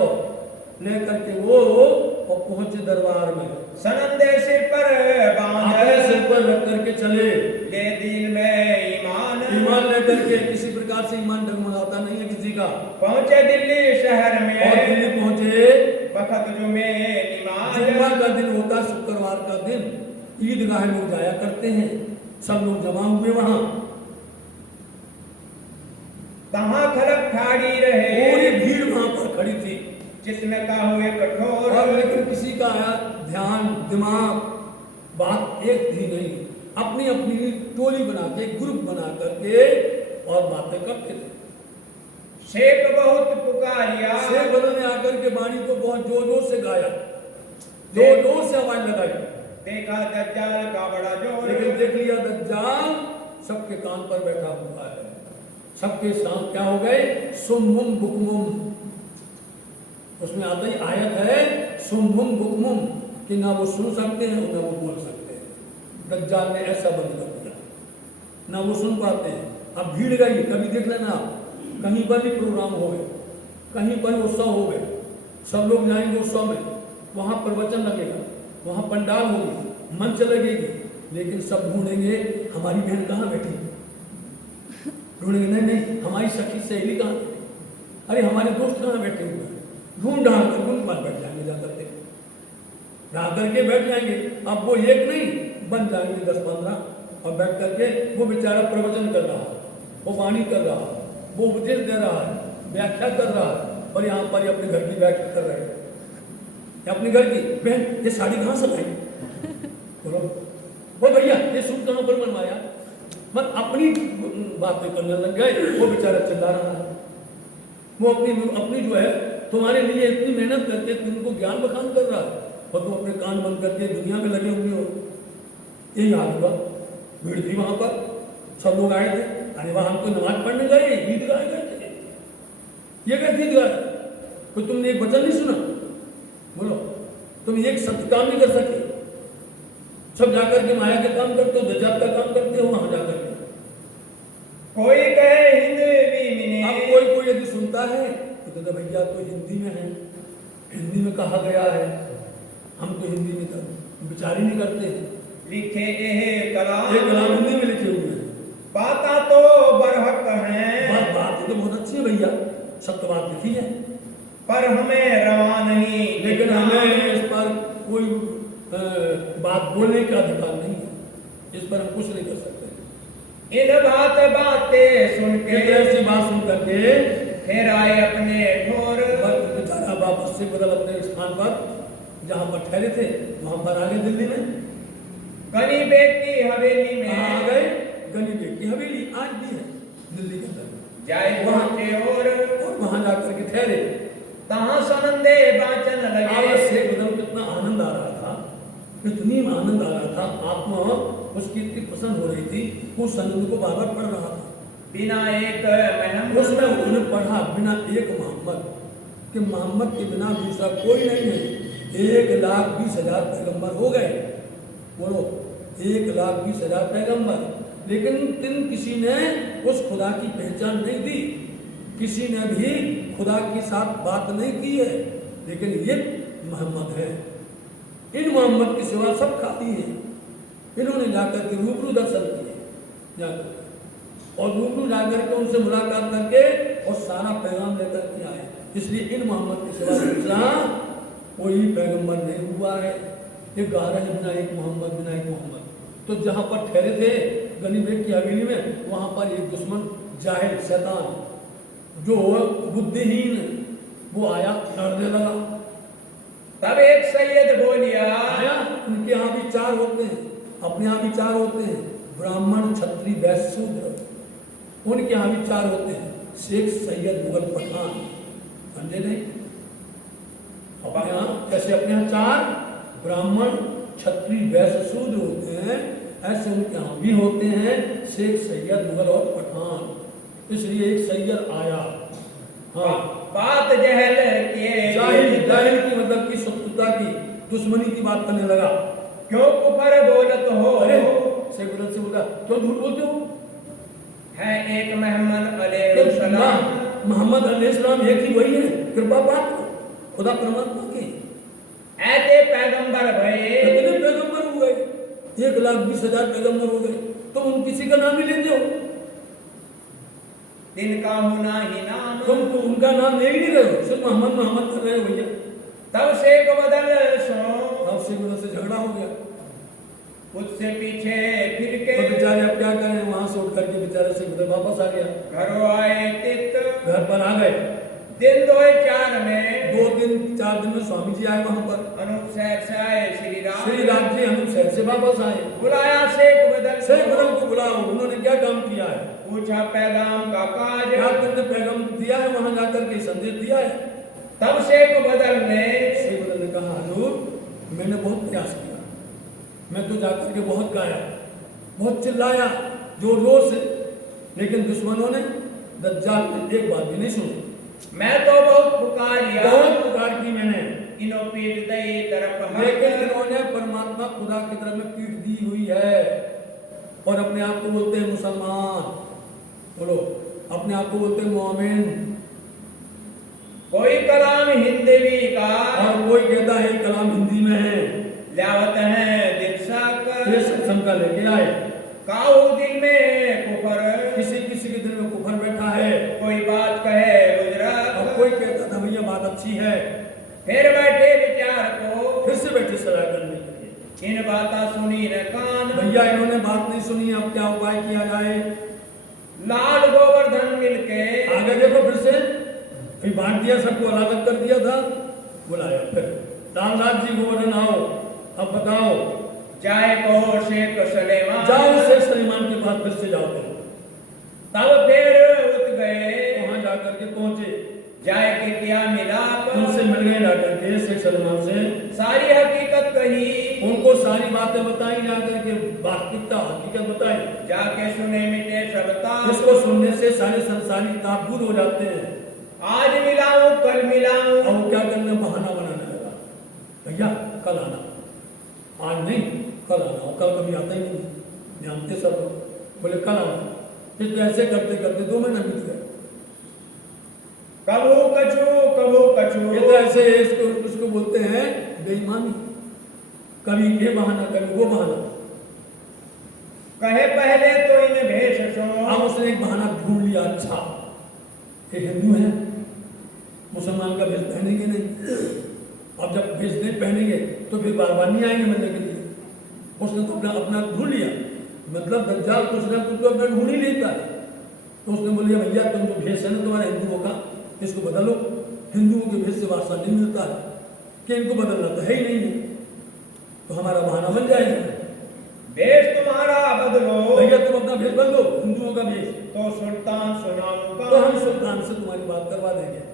लेकर के वो और पहुंचे दरबार में, सनंदे सिर पर बांधे, सिर पर रख करके चले, ले दिल में ईमान, ईमान लेकर के, किसी प्रकार से ईमान डगमगाता नहीं है किसी का। पहुंचे दिल्ली शहर में, और दिल्ली पहुंचे, वक्त जुमे नमाज, जुम्मा का दिन होता, शुक्रवार का दिन, ईदगाह लोग जाया करते हैं, सब लोग जमा हुए वहां, तहाँ खलक ठाड़ी रहे, पूरी भीड़ वहां पर खड़ी थी, जिसमें का हुए कठोर, और लेकिन किसी का ध्यान दिमाग बात एक थी नहीं, अपनी अपनी टोली बना के, ग्रुप बना करके और बातें करते थे। शेख बहुत पुकारिया, शेख बदल ने आकर के वाणी को बहुत जोर जोर से गाया, जोर जोर से आवाज लगाई, देखा दज्जाल का बड़ा जोर, लेकिन देख लिया दज्जाल सबके कान पर बैठा हुआ है, सबके साथ क्या हो गए? सुम्मुम बुकमुम। उसमें आता ही आयत है सुम्मुम बुकमुम कि ना वो सुन सकते हैं ना वो बोल सकते हैं। दज्जाल ने ऐसा बंद कर दिया, ना वो सुन पाते हैं। अब भीड़ गई, कभी देख लेना आप, कहीं पर भी प्रोग्राम हो गए, कहीं पर उत्सव हो गए, सब लोग जाएंगे उत्सव में, वहां प्रवचन लगेगा, वहां पंडाल होगी, मंच लगेगी, लेकिन सब ढूंढेंगे हमारी बहन कहाँ बैठी, ढूंढेंगे नहीं नहीं हमारी सखी सहेली कहाँ, अरे हमारे दोस्त कहाँ बैठे हुए, ढूंढ ढांड कर उन पर बैठ जाएंगे, जाकर के ढा करके बैठ जाएंगे। अब वो एक नहीं बन जाएंगे 10-15 और बैठ करके वो बेचारा प्रवचन कर रहा है, वो वाणी कर रहा है, वो उपदेश दे रहा है, व्याख्या कर रहा है, और यहाँ पर अपने घर की व्याख्या कर रहे हैं। अपने घर की बहन ये साड़ी कहाँ से लाई, बोलो वो भैया ये सूट कहाँ पर बनवाया, मत अपनी बातें करने लग गए। वो बेचारा चिल्ला रहा है, वो अपनी जो है तुम्हारे लिए इतनी मेहनत करके तुमको ज्ञान बखान कर रहा है और तुम अपने कान बंद करके दुनिया में लगे हुए हो। यही हाल हुआ, भीड़ थी वहां पर, सब लोग आए थे, अरे वहां हमको नमाज पढ़ने गए, गीत गाए गए थे, ये क्या गीत गाए, तो तुमने एक वचन नहीं सुना, बोलो तुम एक सत्य काम नहीं कर सकते, सब जाकर के माया के काम करते हो, दज्जाल का काम करते हो वहां जाकर के। कोई कहे हिंदी में, अब कोई यदि सुनता है तो भैया तो हिंदी में है, हिंदी में कहा गया है, हम तो हिंदी में तो विचार ही नहीं करते हैं, लिखे कलाम हिंदी में लिखे हुए हैं, बाता तो बरहक है, बात तो बहुत अच्छी है भैया, सब तो बात लिखी है, पर हमें रवा नहीं, लेकिन हमें इस पर कोई बात बोलने का अधिकार नहीं है, इस पर हम कुछ नहीं कर सकते। इन बातें सुन के, ऐसी बात सुन करके फिर आए अपने ठोर, बेचारा वापस से बदल अपने स्थान पर जहाँ पर ठहरे थे वहां पर आ गए दिल्ली में, गरीबे की हवेली में आ गए, गरीबे की हवेली आज भी है दिल्ली के अंदर, जाए वहां और वहां जाकर के ठहरे, तहां सनंदे बाचन लगे। से बदल कितना आनंद आ रहा था, इतनी आनंद आ रहा था, आत्मा उसकी इतनी पसंद हो रही थी, उस आनंद को बार बार पढ़ रहा था, बिना एक महमद, उसने उन्हें पढ़ा बिना एक मोहम्मद, कि मोहम्मद के बिना दूसरा कोई नहीं है। 1,20,000 पैगंबर हो गए, बोलो 1,20,000 पैगंबर, लेकिन किसी ने उस खुदा की पहचान नहीं दी, किसी ने भी खुदा के साथ बात नहीं की है, लेकिन ये मोहम्मद है, इन मोहम्मद के सिवा सब खाली है। इन्होंने जाकर के रूबरू दर्शन किए, जाकर और रूबरू जाकर के उनसे मुलाकात करके और सारा पैगाम लेकर के आए, इसलिए इन मोहम्मद के सिवा दूसरा कोई पैगंबर नहीं हुआ है। ये गा रहे हैं बिना एक मोहम्मद, बिना एक मोहम्मद। तो जहाँ पर ठहरे थे गनीबेग की हवेली में, वहाँ पर एक दुश्मन जाहिल शैतान जो बुद्धिहीन वो आया, लड़ने लगा। तब एक सैयद बोलिया, आया, उनके यहाँ भी 4 होते हैं, अपने यहाँ भी 4 होते हैं, ब्राह्मण क्षत्रिय वैश्य शूद्र, उनके यहाँ भी 4 होते हैं, शेख सैयद मुगल पठान, समझे नहीं? अपने यहाँ कैसे अपने यहाँ 4 ब्राह्मण क्षत्रिय वैश्य शूद्र होते हैं, ऐसे उनके यहाँ भी होते हैं शेख सैयद मुगल और पठान। इसलिए एक सैयद आया, हाँ, बात जहल के जाहिल की मतलब की शत्रुता की, दुश्मनी की बात करने लगा। क्यों कुफर बोलत हो, अरे शेख से बोला क्यों झूठ बोलते हो, है एक मोहम्मद अलैहिस्सलाम, मोहम्मद अलैहिस्सलाम एक ही वही है, कृपा पात्र खुदा परमात्मा की। ऐसे पैगंबर भये, कितने पैगंबर हो गए, 1,20,000 पैगंबर हो गए, तो उन किसी का नाम ही लेते हो, तिनका होना ही नाम, तुम तो उनका नाम ले ही नहीं रहे हो, सिर्फ मोहम्मद मोहम्मद कर रहे हो भैया। तब शेख बदल सो, तब शेख बदल से झगड़ा हो गया, उससे पीछे फिर के तो बेचारे अब क्या करें, वहां से उठ करके बेचारे शेख बदल वापस आ गया, घर आए तित, घर पर आ गए। दिन 2-4 में 2-4 दिन में स्वामी जी आए वहां पर, अनूप शहर से आए श्री राम जी अनूप शहर से वापस आए, बुलाया शेख बदल को बुलाओ, उन्होंने क्या काम किया है, पूछा पैगाम का काज, क्या तुमने पैगाम दिया है, वहां जाकर के संदेश दिया है। तब शेख बदल ने कहा हजूर मैंने बहुत प्रयास किया, मैं तो जाकर के बहुत गाया, बहुत चिल्लाया जोर जोर से, लेकिन दुश्मनों ने दज्जाल ने एक बात भी नहीं सुनी। मैं तो बहुत पुकारिया, बहुत पुकार की मैंने, इनो पीठ दई तरफ लेकिन इन्होंने परमात्मा खुदा की तरफ में पीठ दी हुई है और अपने आप को बोलते हैं मुसलमान, बोलो, अपने आप को बोलते हैं मोमिन। कोई कलाम हिंदवी का और कोई कहता है कलाम हिंदी में है, लावत है दिलशक, ये सत्संग का लेके आए। काऊ दिल में कुफर, किसी किसी के दिल में कुफर बैठा है। कोई बात कहे गुजरात, और कोई कहता था भैया बात अच्छी है, फिर बैठे विचार को, फिर से बैठे सलाह करने के लिए। इन बातें सुनी न कान, भैया इन्होंने बात नहीं सुनी, अब क्या उपाय किया जाए। लाल गोवर्धन मिलके आगे देखो, फिर बांट दिया, सबको अलग कर दिया था, बुलाया फिर रामनाथ जी गोवर्धन आओ, अब बताओ। जाए कहो शेख सलेमान, जाओ शेख सलेमान के पास फिर से जाओ तुम। तब फिर उठ गए, वहां जाकर के पहुंचे, जाए के क्या मिलाप, उनसे मिल गए जाकर के शेख सलेमान से, सारी हकीकत कही, उनको सारी बातें बताई, जाकर के वास्तविकता हकीकत बताई। जाके सुने मिटे सबता, इसको सुनने से सारे संसारी ताप दूर हो जाते हैं। आज मिलाऊं कल मिलाऊं, अब वो क्या करना, बहाना बनाने लगा, भैया कल आना, आज नहीं कल आना, और कल कभी आता ही नहीं, जानते सब लोग, बोले कल आना। फिर ऐसे करते करते 2 महीना बीत गए। कबू कछु, ये तो ऐसे इसको बोलते हैं बेईमानी, कभी ये बहाना कभी वो बहाना। कहे पहले तो इन भेष सो, अब उसने एक बहाना ढूंढ लिया, अच्छा ये हिंदू है, मुसलमान का भेष पहनेंगे नहीं, अब जब भेष नहीं पहनेंगे तो फिर बार बार नहीं आएंगे मिलने के लिए। उसने तो अपना ढूंढ लिया, मतलब दज्जाल कुछ ना कुछ तो अपना ढूंढ ही लेता है। तो उसने बोलिया भैया तुम जो भेष है ना तुम्हारे हिंदुओं का, इसको बदलो, हिंदुओं के भेष से वास्ता नहीं मिलता है कि इनको बदलना तो है ही नहीं है, तो हमारा बहाना बन जाएगा। भेष तुम्हारा बदलो, भैया तुम अपना भेष बदलो, हिंदुओं का भेष, तो सुल्तान सुनाऊंगा, तो हम सुल्तान से तुम्हारी बात करवा देंगे।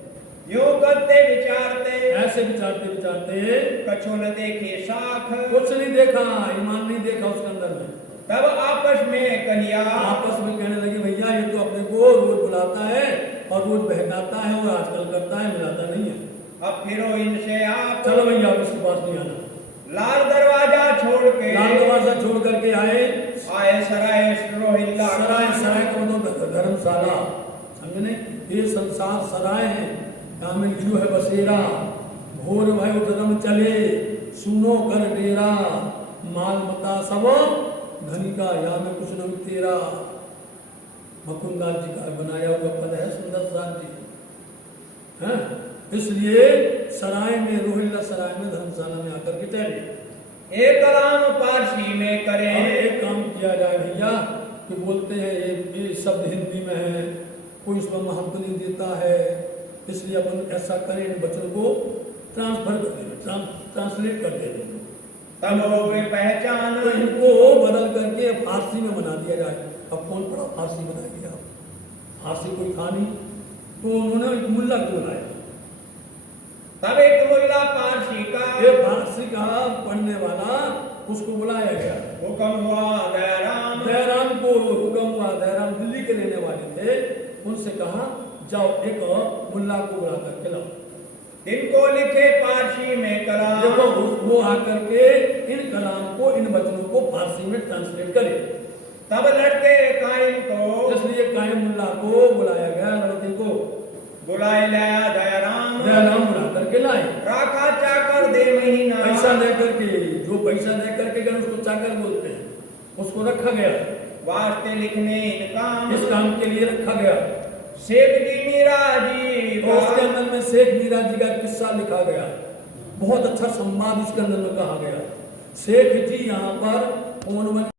यूं करते विचारते, ऐसे विचारते विचारते कछु न देखे साख, कुछ नहीं देखा, ईमान नहीं देखा उसके अंदर में। तब आपस में कहिया, आपस में कहने लगे भैया ये तो अपने को रोज बुलाता है और रोज बहकाता है और आजकल करता है, मिलाता नहीं है। अब फिरो इनसे आप, चलो भैया अब इसके पास नहीं आना। लाल दरवाजा छोड़ के, लाल दरवाजा छोड़ करके आए सराय रोहिल्ला, सराय का मतलब धर्मशाला, समझे नहीं, ये संसार सराय है, यहाँ में लिखो है बसेरा, भोर भय उधरम चले, सुनो कर डेरा, माल मता सब धनिका, यहाँ में कुछ न तेरा। मुकुंदास जी का बनाया हुआ पद है, सुंदर साथ जी है। इसलिए सराय में, रोहिल्ला सराय में, धर्मशाला में आकर के ठहरे। एक कलाम पारसी में करें, एक काम किया जाए भैया कि बोलते हैं ये शब्द हिंदी में है, कोई इसमें महत्व नहीं देता है, इसलिए अपन ऐसा करें, इन वचन को ट्रांसफर कर दें, ट्रांसलेट कर दें। तब हो गई पहचान, तो इनको बदल करके फारसी में बना दिया जाए। अब कौन पड़ा फारसी बनाइए आप, फारसी कोई था नहीं, तो उन्होंने एक मुल्ला को बुलाया। तब एक मुल्ला पारसी का, ये फारसी का पढ़ने वाला, उसको बुलाया गया। हुक्म हुआ दयाराम, दयाराम को हुक्म हुआ, दयाराम दिल्ली के रहने वाले थे, उनसे कहा जाओ एक मुल्ला को बुला करके लाओ, इनको लिखे पारसी में कलाम, देखो वो आकर के इन कलाम को, इन वचनों को फारसी में ट्रांसलेट करे। तब लड़के कायम को, इसलिए कायम मुल्ला को बुलाया गया, लड़के को बुलाए लाया दयाराम, दयाराम बुला करके लाए। राखा चाकर दे महीना, पैसा लेकर के, जो पैसा लेकर के गए उसको चाकर बोलते हैं, उसको रखा गया, वास्ते लिखने इनका, इस काम के लिए रखा गया। शेख जी मीरा जी, और उसके अंदर में शेख मीरा जी का किस्सा लिखा गया, बहुत अच्छा संवाद उसके अंदर में कहा गया। शेख जी यहाँ पर